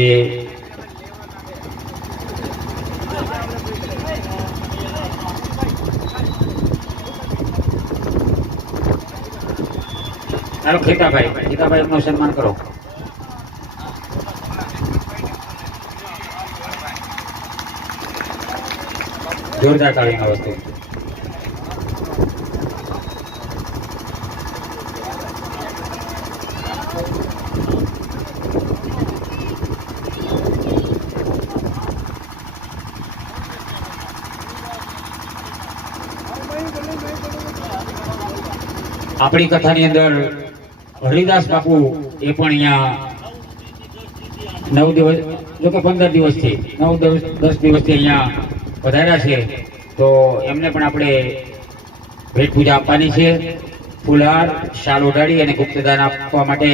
ચાલો ખેતાભાઈ એમનું સન્માન કરો. જોરદાર તાળીના વસ્તુ. આપણી કથાની અંદર હરિદાસ બાપુ એ પણ અહીંયા 9 દિવસ જો કે 15 દિવસથી 9-10 દિવસથી અહીંયા પધાર્યા છે. તો એમને પણ આપણે ભેટ પૂજા આપવાની છે. ફૂલહાર શાલ ઓઢાડી અને ગુપ્તદાન આપવા માટે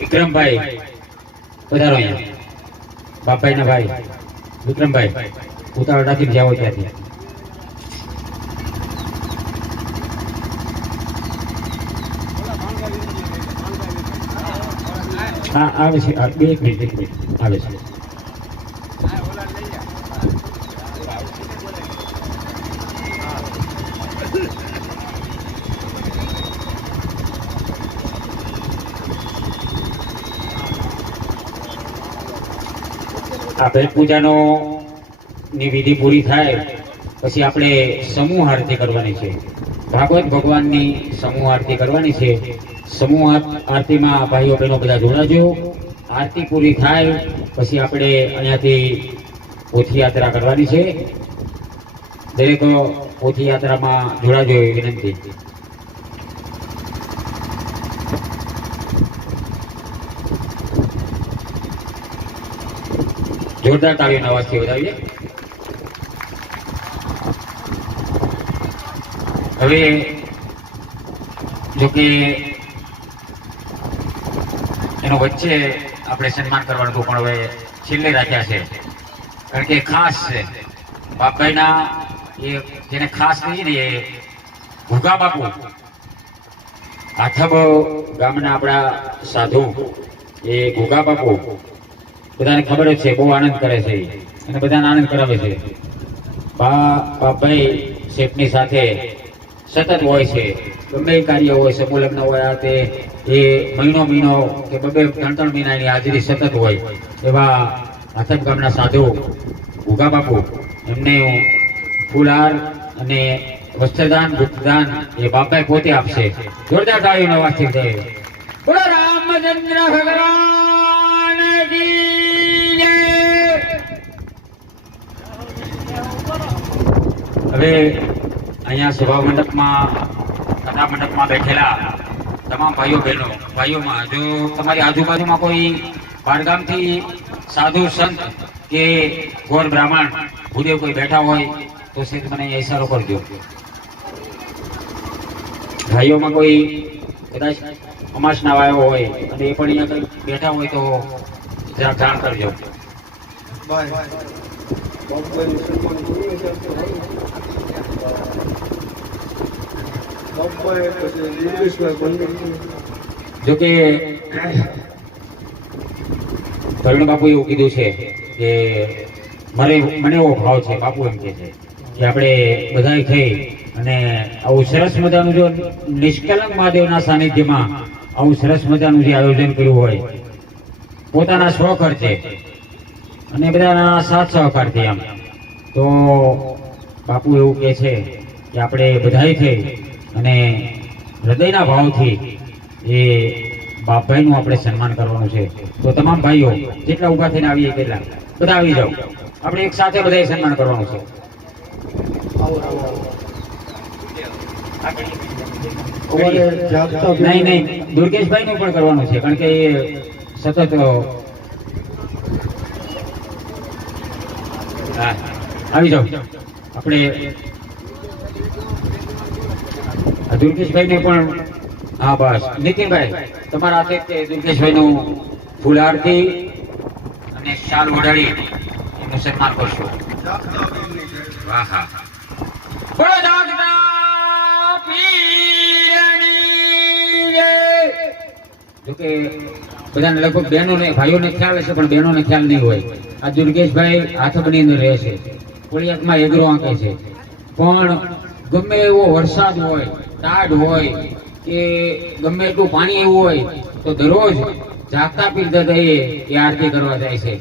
વિક્રમભાઈ પધારો અહીંયા. બાપભાઈના ભાઈ વિક્રમભાઈ ઉતાવળ રાખીને જાઓ ત્યાંથી. હા આવે છે. 1 મિનિટ આવે છે. આ ભેટ પૂજાનો ની વિધિ પૂરી થાય પછી આપણે સમૂહ આરતી કરવાની છે. ભાગવત ભગવાનની સમૂહ આરતી કરવાની છે. સમૂહ આરતીમાં ભાઈઓ બહેનો બધા જોડાજો. આરતી પૂરી થાય પછી આપણે અહીંયાથી પોથી યાત્રા કરવાની છે. દરેક પોથી યાત્રામાં જોડાજો એવી વિનંતી. જોરદાર તાળીઓના અવાજથી વધાવીએ. હવે જો કે એનો વચ્ચે આપણે સન્માન કરવાનું હતું, પણ હવે છેલ્લે રાખ્યા છે, કારણ કે ખાસ છે બાપભાઈના એ જેને ખાસ કહીએ ને એ ભૂગા બાપુ આથબ ગામના આપણા સાધુ એ ભૂગા બાપુ બધાને ખબર જ છે, બહુ આનંદ કરે છે અને બધાને આનંદ કરાવે છે. બાપભાઈ શેઠની સાથે સતત હોય છે, ગમે એ કાર્ય હોય, સમૂહ લગ્ન હોય, આ તે એ મહિનો કે બે 3 મહિનાની હાજરી સતત હોય. એવા આથબ ગામના સાધુ ભૂગા બાપુ એમને ફૂલહાર અને વસ્ત્રદાન ગુપ્તદાન એ બાપભાઈ પોતે આપશે. જોરદાર તાળીઓનો અવાજથી થાય. બોલો રામચંદ્ર ભગવાન કી જય. હવે અહીંયા સભા મંડપમાં, કથા મંડપમાં બેઠેલા તમામ ભાઈઓમાં જો તમારી આજુબાજુમાં કોઈ બહારગામથી સાધુ સંત કે ગોર બ્રાહ્મણ ભૂદેવ કોઈ બેઠા હોય તો શેઠ મને અહીંયા ઈશારો કરજો. ભાઈઓમાં કોઈ કદાચ અમાસના આવ્યો હોય અને એ પણ અહીંયા કંઈ બેઠા હોય તો જરા જાણ કરજો. જોકે તરુણ બાપુ એવું કીધું છે કે મને એવો ભાવ છે, બાપુ એમ કે છે કે આપણે બધા થઈ અને આવું સરસ મજાનું જો નિષ્કલંક મહાદેવના સાનિધ્યમાં આવું સરસ મજાનું જે આયોજન કર્યું હોય પોતાના સ્વખર્ચે અને બધાના સાથ સહકારથી આમ, તો બાપુ એવું કહે છે કે આપણે બધાય થઈ અને હૃદયના ભાવથી એ બાપભાઈનું આપણે સન્માન કરવાનું છે. તો તમામ ભાઈઓ જેટલા ઊભા થઈને આવીએ તેટલા બધા આવી જાઓ, આપણે એક સાથે બધાએ સન્માન કરવાનું છે. નહીં દુર્ગેશભાઈ નું પણ કરવાનું છે, કારણ કે એ સતત આવી જાઓ. આપણે દુર્ગેશભાઈ ને પણ, હા બસ નીતિનભાઈ તમારા હાથે દુર્ગેશભાઈ નું ફૂલહારથી અને શાલ ઓઢાડી એનું સન્માન કરશું. વાહ હા. બોલો જાગતા પીરની જય. જોકે બધાને લગભગ બહેનોને ભાઈઓને ખ્યાલ હશે, પણ બહેનોને ખ્યાલ નહીં હોય. આ દુર્ગેશભાઈ હાથબની અંદર રહે છે, કોળિયાકમાં એગરો આંકે છે, પણ ગમે એવો વરસાદ હોય, ટાઢ હોય કે ગમે એટલું પાણી એવું હોય તો દરરોજ જાગતા પીર દાદાએ એ આરતી કરવા જાય છે.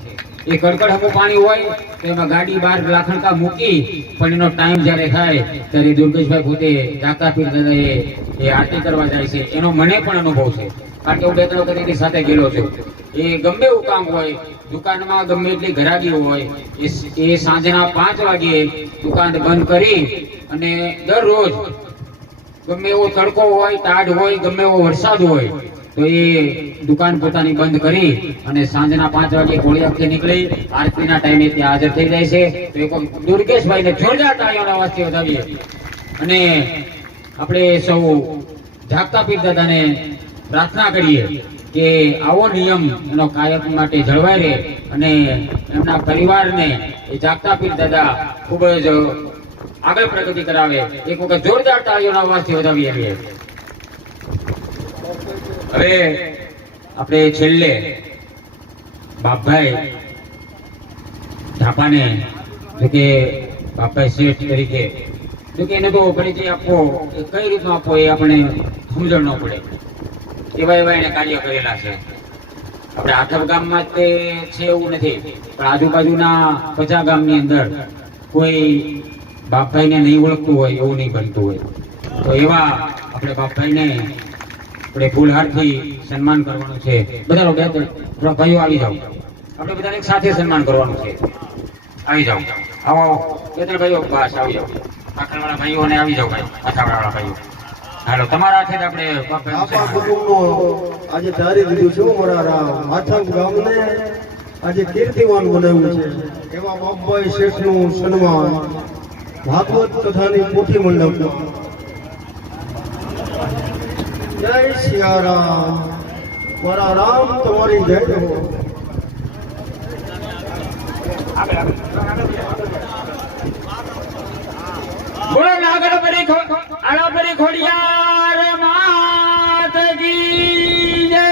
એ કડકડ પાણી હોય તો એમાં ગાડી બહાર લાખણકા મૂકી, પણ એનો ટાઈમ જ્યારે થાય ત્યારે દુર્ગેશભાઈ પોતે જાગતા પીર દાદાએ એ આરતી કરવા જાય છે. એનો મને પણ અનુભવ છે, કારણ કે હું 2-3 વખત એની સાથે ગયેલો છું. એ ગમે એવું કામ હોય, દુકાનમાં ગમે એટલી ઘરાગી હોય, એ સાંજના 5 વાગ્યે દુકાન બંધ કરી અને દરરોજ ગમે એવો તડકો હોય, ટાઢ હોય, ગમે એવો વરસાદ હોય તો એ દુકાન પોતાની બંધ કરી અને સાંજના 5 વાગે કોળિયાકથી નીકળી આરતીના ટાઈમે ત્યાં હાજર થઈ જાય છે. તો એક દુર્ગેશભાઈને જોરદાર તાળીઓના અવાજથી વધાવીએ અને આપણે સૌ જાગતા પીર દાદાને પ્રાર્થના કરીએ કે આવો નિયમ એનો કાયમ માટે જળવાઈ રહે અને એમના પરિવારને એ જાગતા પીર દાદા ખૂબ જ આગળ પ્રગતિ કરાવે. એક વખત જોરદાર તાળીઓના અવાજથી વધાવીએ. હવે આપણે છેલ્લે બાપભાઈ ઢાપાને, જોકે બાપભાઈ શેઠ તરીકે જોકે એને તો પરિચય આપવો કઈ રીતનો આપવો એ આપણે સમજણ ન પડે, એવા એને કાર્ય કરેલા છે. આપણે આથબ ગામમાં જ તે છે એવું નથી, પણ આજુબાજુના 50 ગામની અંદર કોઈ બાપભાઈને નહીં ઓળખતું હોય એવું નહીં બનતું હોય. તો એવા આપણે બાપભાઈને આપણે ફૂલહારથી સન્માન કરવાનું છે. બધા થોડા ભાઈઓ આવી જાઓ, આપણે બધાને એક સાથે સન્માન કરવાનું છે. આવી જાઓ, આવો 2-3 ભાઈઓ બસ આવી જાઓ. પાખણવાળા ભાઈઓને આવી જાઓ, ભાઈ પાછાવાળા ભાઈઓ. હાલો તમારા હાથે જ આપણે આપણા કુટુંબનો આજે ધારી દીધું છે. મારા આથમ ગામને આજે કીર્તિવાન બનાવ્યું છે એવા બાપભાઈ શેઠનું સન્માન ભાગવત કથાની પોથી મંડપમાં જય સિયારામ મારા રામ તમારી જય હો. બોલો નાગણપરી ખોડિયાર માત કી જય,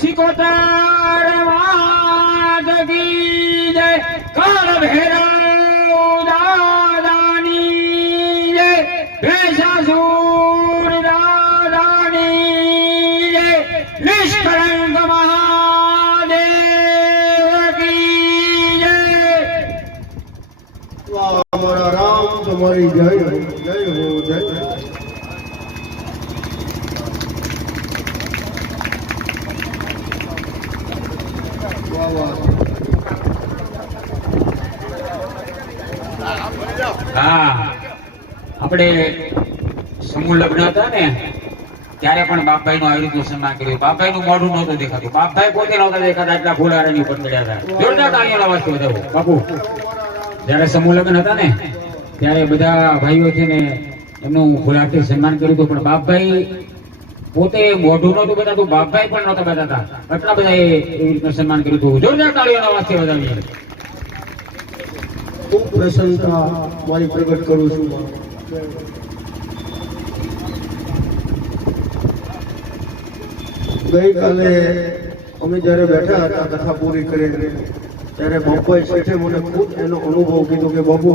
સિકોતર માત કી જય, કાળ ભૈરવ દાદાની જય, ભેષાસુર દાદાની જય, નિષ્કલંક મહાદેવ કી જય. વાહ, મારા રામ તમારી જય હો, જય હો, જય હો. વાહ વાહ. હા, આપણે સમૂહ લગ્ન હતા ને ત્યારે પણ બાપભાઈ નું આવી રીતનું સન્માન કર્યું. બાપભાઈ નું મોઢું નહોતું દેખાતું, બાપભાઈ પોતે નહોતા દેખાતા, એટલા ફૂલારાની ઉપર પડ્યા હતા. જોરદાર તાળીઓના વાજતો વધાવો બાપુ. જ્યારે સમૂહ લગ્ન હતા ને ત્યારે બધા ભાઈઓ છે ને એમનું ફૂલારથી સન્માન કર્યું હતું, પણ બાપભાઈ પોતે મોઢું નહોતું બતાતું, બાપભાઈ પણ નહોતા બતાતા, એટલા બધા એવી રીતનું સન્માન કર્યું હતું. જોરદાર તાળીઓના વાજતે વધાવીએ. ખૂબ પ્રસન્નતા મારી પ્રગટ કરું છું. ગઈકાલે અમે જ્યારે બેઠા હતા કથા પૂરી કરીને ત્યારે બાપુએ શેઠે મને ખુદ એનો અનુભવ કીધો કે બાપુ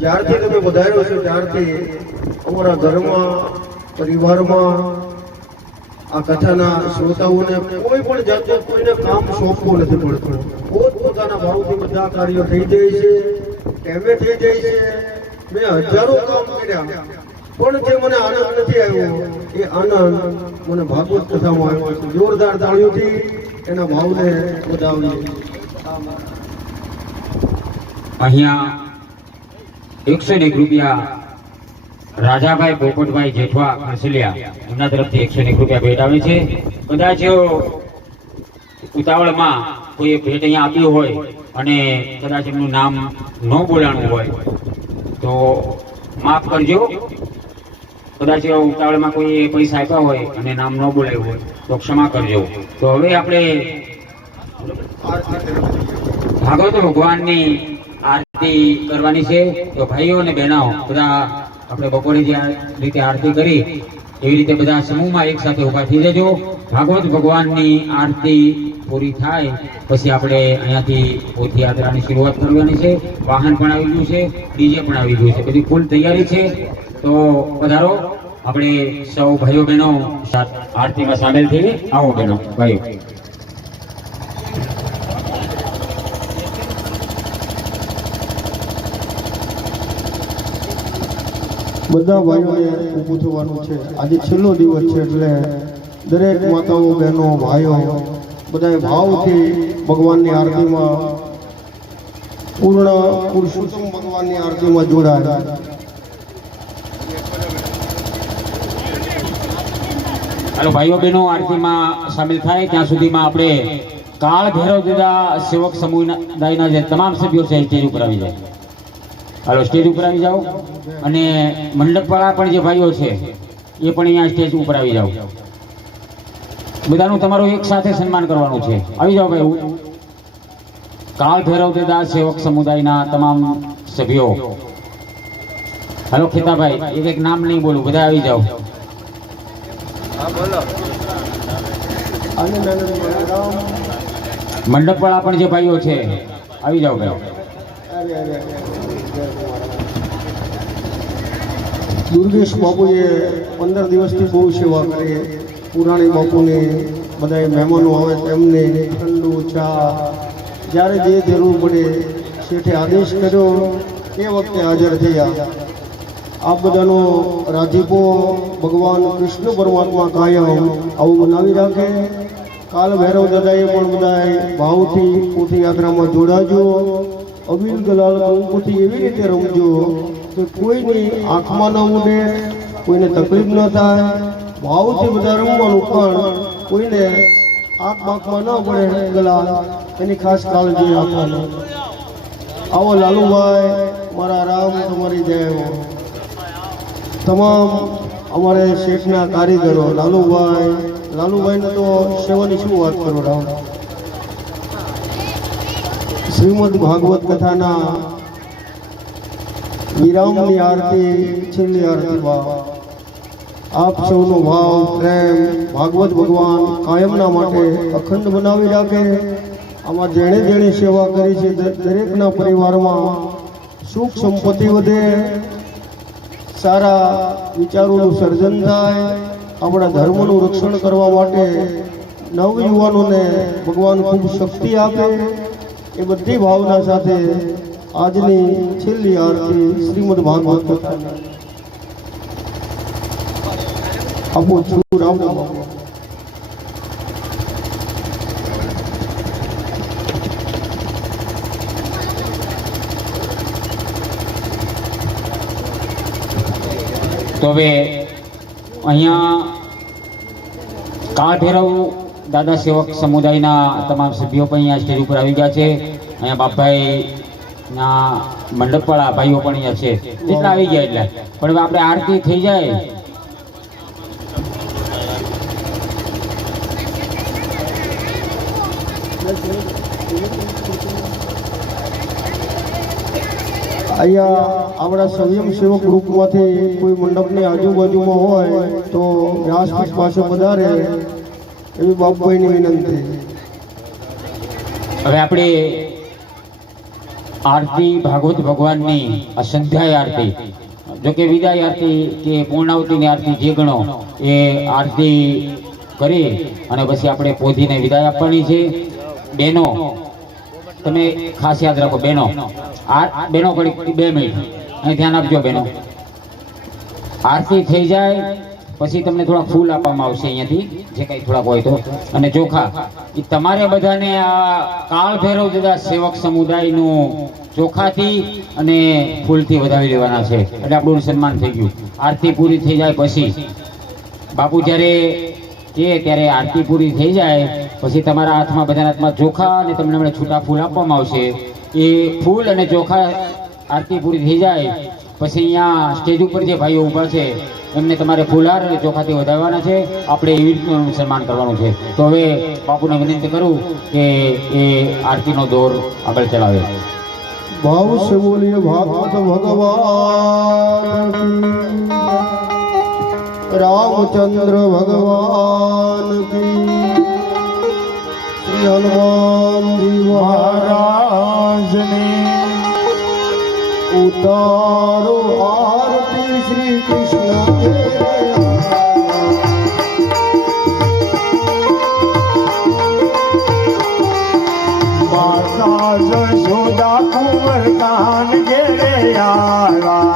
જ્યારથી તમે વધાર્યો છો ત્યારથી અમારા ઘરમાં પરિવારમાં આ કથાના શ્રોતાઓને કોઈ પણ જાતનું કોઈને કામ સોંપવું નથી પડતું. પોતપોતાના ભાવથી બધા કાર્યો થઈ જાય છે, ટેમે થઈ જાય છે. મેં હજારો કામ કર્યા પણ જે મને આનંદ નથી આવ્યો એ આનંદ મને ભાગવત કથામાં આવ્યો છે. જોરદાર તાળીઓથી એના ભાવને વધાવીએ. અહીંયા 101 રૂપિયા રાજાભાઈ પોપટભાઈ જેઠવા ખરસલિયા એમના તરફથી 101 રૂપિયા ભેટ આવે છે. કદાચ ઉતાવળમાં કોઈ ભેટ અહીંયા આપ્યું હોય અને કદાચ એમનું નામ ન બોલાણું હોય તો માફ કરજો. કદાચ ઉતાવળમાં કોઈ પૈસા આપ્યા હોય અને નામ ન બોલાયું હોય તો ક્ષમા કરજો. તો હવે આપણે ભાગવત ભગવાનની આરતી કરવાની છે. તો ભાઈઓ અને બહેનો બધા આપણે બપોરે જે રીતે આરતી કરી એવી રીતે બધા સમૂહમાં એક સાથે ઉભા થઈ જજો. ભાગવત ભગવાનની આરતી પૂરી થાય પછી આપણે અહીંયાથી પોથી યાત્રાની શરૂઆત કરવાની છે. વાહન પણ આવી ગયું છે, ડીજે પણ આવી ગયું છે, બધી ફૂલ તૈયારી છે. તો પધારો, આપણે સૌ ભાઈઓ બહેનો આરતીમાં સામેલ થઈએ. આવો બહેનો ભાઈઓ. બધા ભાઈઓને ઊભું થવાનું છે. આજે છેલ્લો દિવસ છે એટલે દરેક માતાઓ બહેનો ભાઈઓ બધાએ ભાવથી ભગવાનની આરતીમાં પૂર્ણ પુરુષોત્તમ ભગવાનની આરતીમાં જોડાય. હાલો ભાઈઓ બહેનો આરતીમાં સામેલ થાય ત્યાં સુધીમાં આપણે કાળ ભૈરવ દાદા સેવક સમુદાયના જે તમામ સભ્યો છે સ્ટેજ ઉપર આવી જાય. હાલો સ્ટેજ ઉપર આવી જાઓ અને મંડપવાળા પણ જે ભાઈઓ છે એ પણ અહીંયા સ્ટેજ ઉપર આવી જાઓ. બધાનું તમારું એક સાથે સન્માન કરવાનું છે. આવી જાઓ ભાઈ. કાળ ભૈરવ દાદા સેવક સમુદાયના તમામ સભ્યો. હાલો ખેતાભાઈ, એક એક નામ નહીં બોલું, બધા આવી જાઓ. મંડપવાળા પણ જે ભાઈઓ છે આવી જાઓ ભાઈ. દુર્ગેશ બાપુએ 15 દિવસથી બહુ સેવા કરી. પુરાણી બાપુને બધા મહેમાનો આવે તેમને ઠંડુ ચા જ્યારે જે જરૂર પડે શેઠે આદેશ કર્યો એ વખતે હાજર થયા. આ બધાનો રાજીપો ભગવાન કૃષ્ણ પરમાત્મા કાયમ આવું બનાવી રાખે. કાલ ભૈરવ દાદાએ પણ બધાએ ભાવથી પોથી યાત્રામાં જોડાજો. અબીલ ગલાલ કંકુથી એવી રીતે રમજો કે કોઈની આંખમાં ન ઉડે, કોઈને તકલીફ ન થાય. ભાવથી બધા રમવાનું, પણ કોઈને આંખ બાંખમાં ન પડે ગલા એની ખાસ કાળજી રાખવાની. આવો લાલુભાઈ, મારા રામ તમારી જય હો. તમામ અમારે શેઠના કારીગરો લાલુભાઈને તો સેવાની શું વાત કરો રામ. શ્રીમદ ભાગવત કથાના વિરામની આરતી, છેલ્લી આરતી બાદ આપ સૌનો ભાવ પ્રેમ ભાગવત ભગવાન કાયમના માટે અખંડ બનાવી રાખે. આમાં જેણે જેણે સેવા કરી છે દરેકના પરિવારમાં સુખ સંપત્તિ વધે, સારા વિચારોનું સર્જન થાય, આપણા ધર્મનું રક્ષણ કરવા માટે નવયુવાનોને ભગવાન ખૂબ શક્તિ આપે. એ બધી ભાવના સાથે આજની છેલ્લી આરતી શ્રીમદ ભાગવત કથાની આપું છું. રામ રામ. તો હવે અહીંયા કાળ ભૈરવ દાદા સેવક સમુદાયના તમામ સભ્યો પણ અહીંયા સ્ટેજ ઉપર આવી ગયા છે. અહીંયા બાપભાઈના મંડપવાળા ભાઈઓ પણ અહીંયા છે. એટલા આવી ગયા એટલે પણ હવે આપણે આરતી થઈ જાય અહીંયા આપણા સ્વયંસેવક ગ્રુપમાંથી કોઈ મંડપની આજુબાજુમાં હોય તો વ્યાસપીઠ પાસે પધારે એવી બાપભાઈની વિનંતી. હવે આપણે આરતી ભાગવત ભગવાનની અસંધ્યાય આરતી, જો કે વિદાય આરતી કે પૂર્ણાવતીની આરતી જે ગણો એ આરતી કરી અને પછી આપણે પોધીને વિદાય આપવાની છે. બહેનો તમે ખાસ યાદ રાખો, બહેનો બહેનો ઘડી 2 મિનિટ અહીં ધ્યાન આપજો. બહેનો આરતી થઈ જાય પછી તમને થોડા ફૂલ આપવામાં આવશે અહીંયાથી, જે કંઈ થોડાક હોય તો. અને ચોખા એ તમારે બધાને આ કાળ ભૈરવ દાદા સેવક સમુદાયનું ચોખાથી અને ફૂલથી વધાવી લેવાના છે. એટલે આપણું સન્માન થઈ ગયું. આરતી પૂરી થઈ જાય પછી બાપુ જ્યારે કે ત્યારે આરતી પૂરી થઈ જાય પછી તમારા હાથમાં, બધાના હાથમાં ચોખા અને તમને હમણાં છૂટા ફૂલ આપવામાં આવશે. એ ફૂલ અને ચોખા આરતી પૂરી થઈ જાય પછી અહીંયા સ્ટેજ ઉપર જે ભાઈઓ ઊભા છે એમને તમારે ફૂલહાર અને ચોખાથી વધારવાના છે. આપણે એવી રીતનું સન્માન કરવાનું છે. તો હવે બાપુને વિનંતી કરું કે એ આરતીનો દોર આગળ ચલાવે. ભાવ સે બોલીએ ભાગવત ભગવાન રામચંદ્ર ભગવાન કી, શ્રી હનુમાનજી મહારાજની ઉતારો આરતી શ્રી કૃષ્ણ કે. માતા જશોદા કુંવર કાન ઘેરે આવ્યા.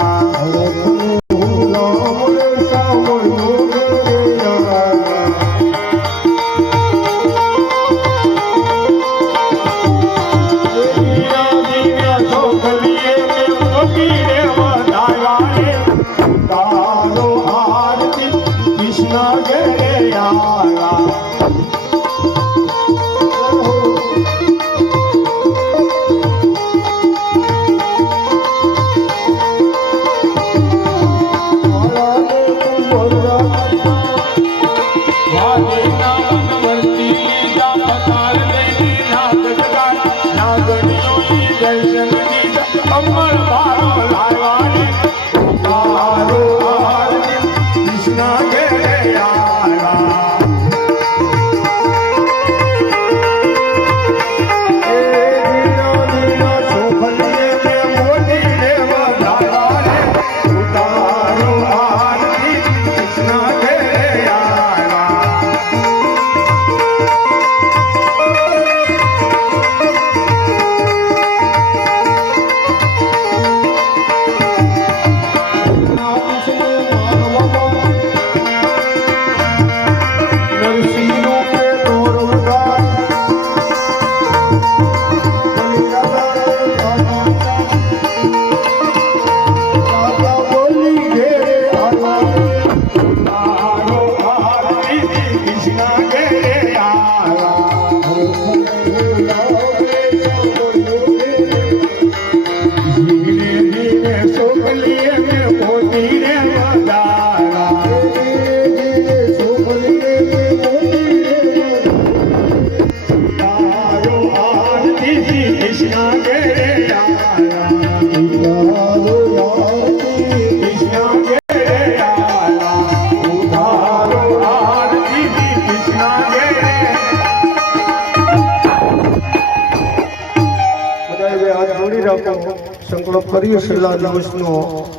સંકલ્પ કરીએ છેલ્લા દિવસનો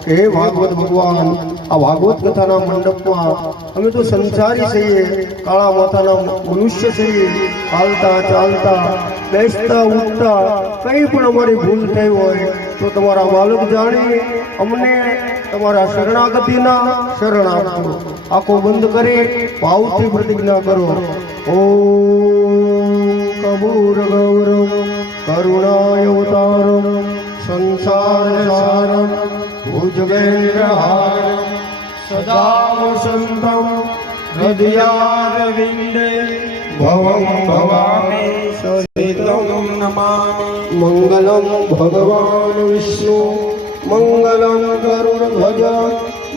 કે હે ભાગવત ભગવાન, આ ભાગવત કથાના મંડપમાં અમે તો સંસારી છીએ, કાળા માથાના મનુષ્ય છીએ, હાલતા ચાલતા બેસતા ઉઠતા કંઈ પણ અમારી ભૂલ થઈ હોય તો તમારા માલિક જાણી અમને તમારા શરણાગતિના શરણ આપો. આંખો બંધ કરી ભાવથી પ્રતિજ્ઞા કરો. ઓમ કબૂર ગૌરમ કરુણાય અવતારમ સંસાર સારમ ભુજગેન્દ્રહારમ સદા વસંતમ હૃદયારવિંદે ભવં ભવામી સહિતં નમામિ. મંગલમ ભગવાન વિષ્ણુ મંગલમ ગરુડધ્વજ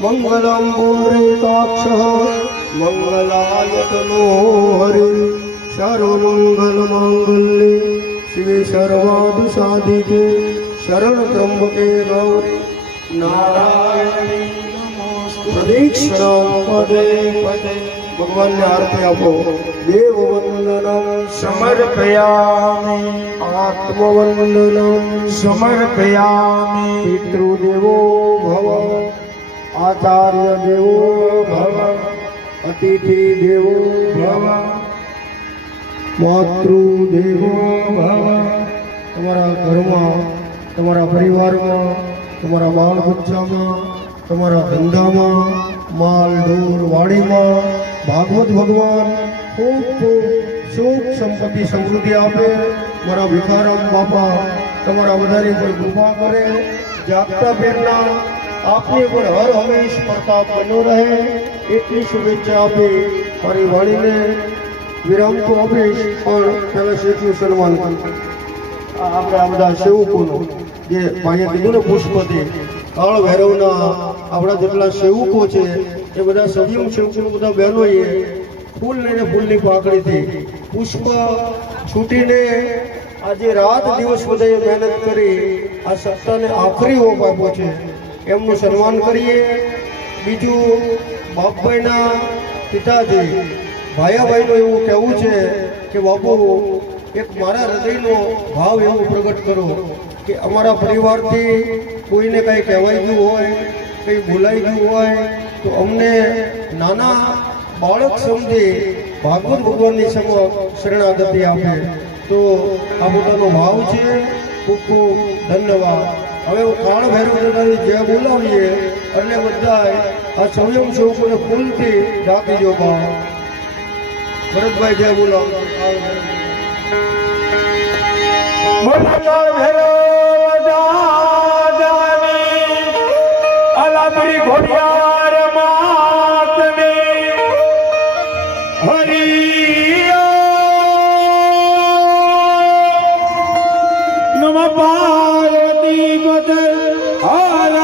મંગલમ પુંડરીકાક્ષ મંગલાયતનો હરિ. સર્વમંગલ માંગલ્યે શિવે સર્વાર્થ સાધિકે શરણ ત્રંબકે ગૌરી નારાયણી નમોસ્તુતે. પ્રદક્ષિણામ પદે પદે ભગવાનને આરતી આપો. દેવ વંદનમ સમર્પયામિ આત્મવંદનમ સમર્પયામિ પિતૃદેવો ભવ આચાર્ય દેવો ભવ અતિથિ દેવો ભવ માતૃદેવો ભવ. તમારા ઘરમાં, તમારા પરિવારમાં, તમારા બાળ બચ્ચામાં, તમારા ધંધામાં, માલ ઢોર વાડીમાં ભાગવત ભગવાન ખૂબ ખૂબ સુખ સંપત્તિ સમૃદ્ધિ આપે. મારા ભિખારામ બાપા તમારા બધાની પર કૃપા કરે. જાગતા પહેરના આપની પર હર હંમેશ પ્રતાપ બન્યો રહે એટલી શુભેચ્છા આપી મારી વાણીને વિરામ તો આપીશ, પણ પહેલા શેઠનું સન્માન કરું. આપણે આ બધા સેવકોનું જે ભાઈએ કીધું ને પુષ્પથી કાળ ભૈરવના આપણા જેટલા સેવકો છે એ બધા સજીવ સેવકો બધા બહેનોએ ફૂલ લઈને ફૂલની પાકડીથી પુષ્પ છૂટીને આજે રાત દિવસ બધાએ મહેનત કરી આ સત્તાને આખરી ઓપ આપ્યો છે, એમનું સન્માન કરીએ. બીજું બાપભાઈના પિતાજી ભાયાભાઈનું એવું કહેવું છે કે બાપુ એક મારા હૃદયનો ભાવ એવો પ્રગટ કરો કે અમારા પરિવારથી કોઈને કંઈ કહેવાઈ ગયું હોય, કંઈ ભૂલાઈ ગયું હોય તો અમને નાના બાળક સમજી ભાગવત ભગવાનની સમક્ષ શરણાગતિ આપે. તો આ પોતાનો ભાવ છે. ખૂબ ખૂબ ધન્યવાદ. હવે કાળ ભૈરવ દાદાની જય બોલાવીએ એટલે બધા આ સ્વયં સેવકોને ફૂલથી રાખી દો. ભાવ ભરતભાઈ જય બોલાવો. બોલતા ભૈરવ દાદાની અલાપરી ઘોડિયાર માતને નમ પાર્વતી પતે હર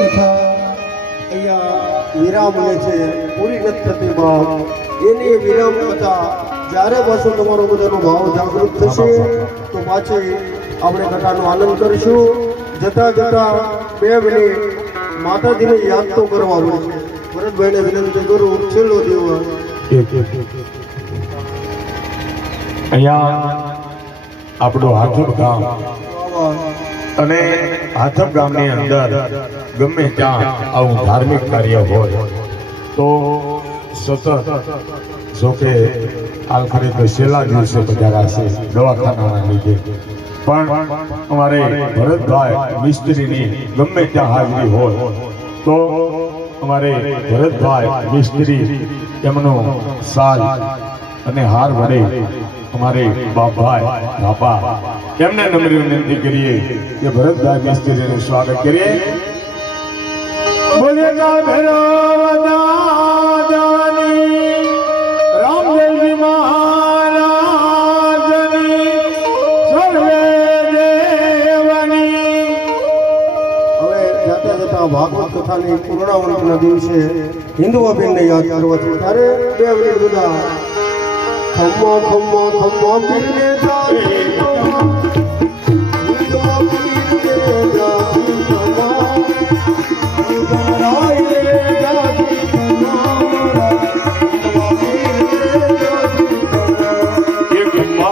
તથા અહીંયા વિરામ લે છે પૂરી નથી થતી ભાવ એની વિરામ કથા જ્યારે પાછો તમારો બધાનો ભાવ જાગૃત થશે તો પાછી આપણે કથાનો આનંદ કરીશું. જતા જતા 2 મિનિટ માતાજીને યાદ તો કરવા પડશે. ભરતભાઈને વિનંતી કરું છેલ્લો દિવસ. અહીંયા આપણું હાથપ ગામ અને હાથપ ગામની અંદર ગમે ત્યાં આવું ધાર્મિક કાર્ય હોય તો સતત જોકે આખરે તો છેલ્લા દિવસો પધારાશે દવાખાનાના લીધે, પણ અમારે ભરતભાઈ મિસ્ત્રીની ગમે ત્યાં હાજરી હોય તો અમારે ભરતભાઈ મિસ્ત્રી એમનો સાલ અને હાર વડે અમારે બાપભાઈ બાપા એમને નમ્ર વિનંતી કરીએ કે ભરતભાઈ મિસ્ત્રીનું સ્વાગત કરીએ. બોલેલા ભૈરવ દાદાની રામદેવજી મહારાજની સર્વે દેવની. હવે જાતા જતા ભાગવત કથાની પૂર્ણાવંતના દિવસે હિન્દુઆબેનને યાદ કરવાથી ત્યારે 2 મિનિટ બધા ખમ્મા ખમ્મા ખમ્મા પીરને જાતી ખમ્મા પીરને જાતી ખમ્મા ઉદરાય જાતી ખમ્મા પીરને જાતી ખમ્મા.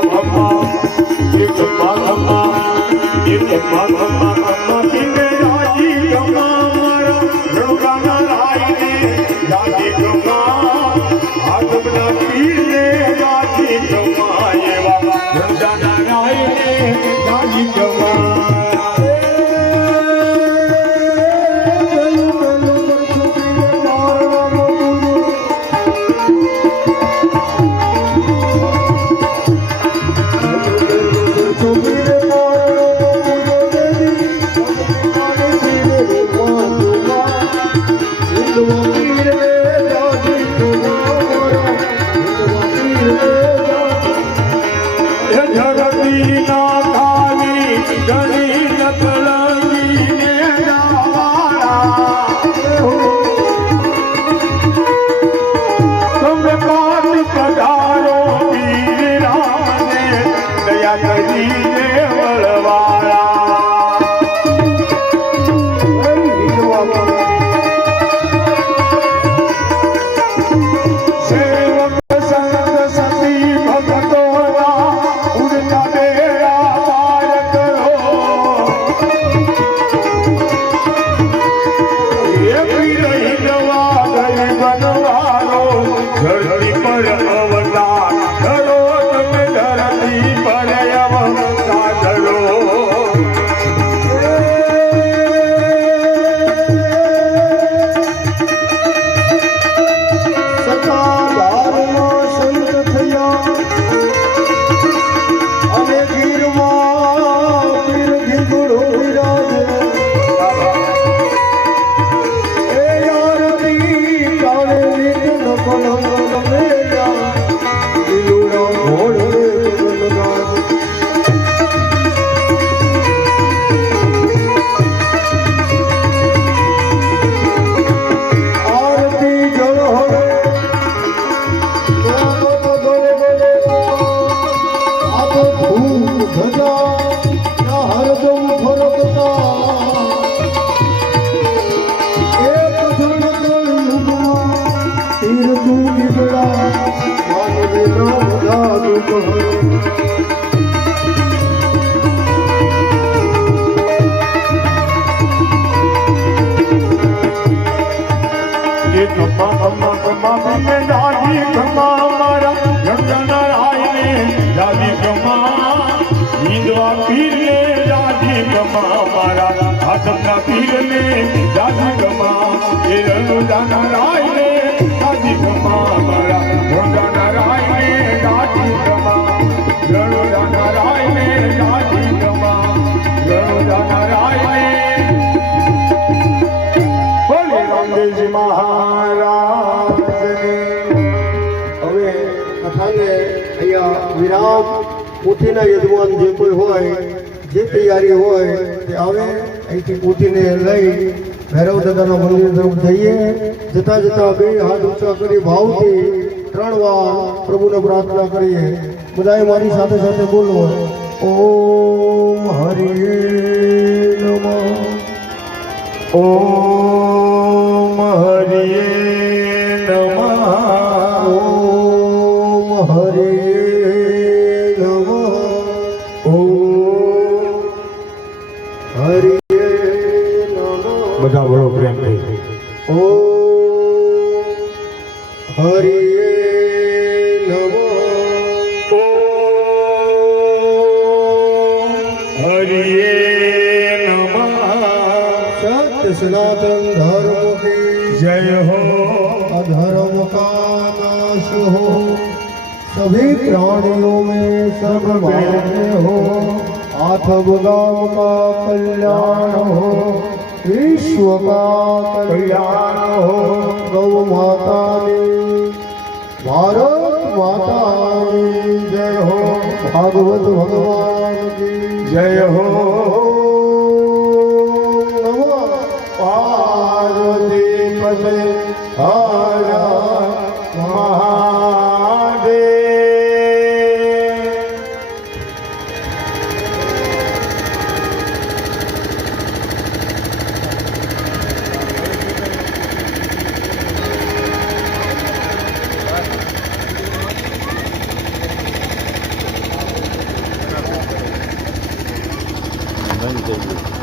હવે કથાને અહીંયા વિરામ. પોથીના યજમાન જે કોઈ હોય, જે તૈયારી હોય તે આવે. અહીંથી પોથીને લઈ ભૈરવ દાદાના મંદિર તરફ જઈએ. જતા જતા બે હાથ ઊંચા કરી ભાવથી 3 વાર પ્રભુને પ્રાર્થના કરીએ. બધાએ મારી સાથે સાથે બોલો, ઓમ હરિ નમઃ. ઓમ હરિયે નમઃ. ઓમ હરે નમઃ. ઓમ હરે નમઃ. બધા બોલો પ્રેમથી. ઓમ હરે નમઃ. હરિયે નમઃ. सत्य सनातन धर्म की जय हो. अधर्म का नाश हो, सभी प्राणियों में सद्भाग्य हो, आठव गांव का कल्याण हो, विश्व का कल्याण हो. गौ माता ने भारत माता की जय हो. भागवत भगवान की जय हो. पार्वती पते हर महादेव. બંધ કરજો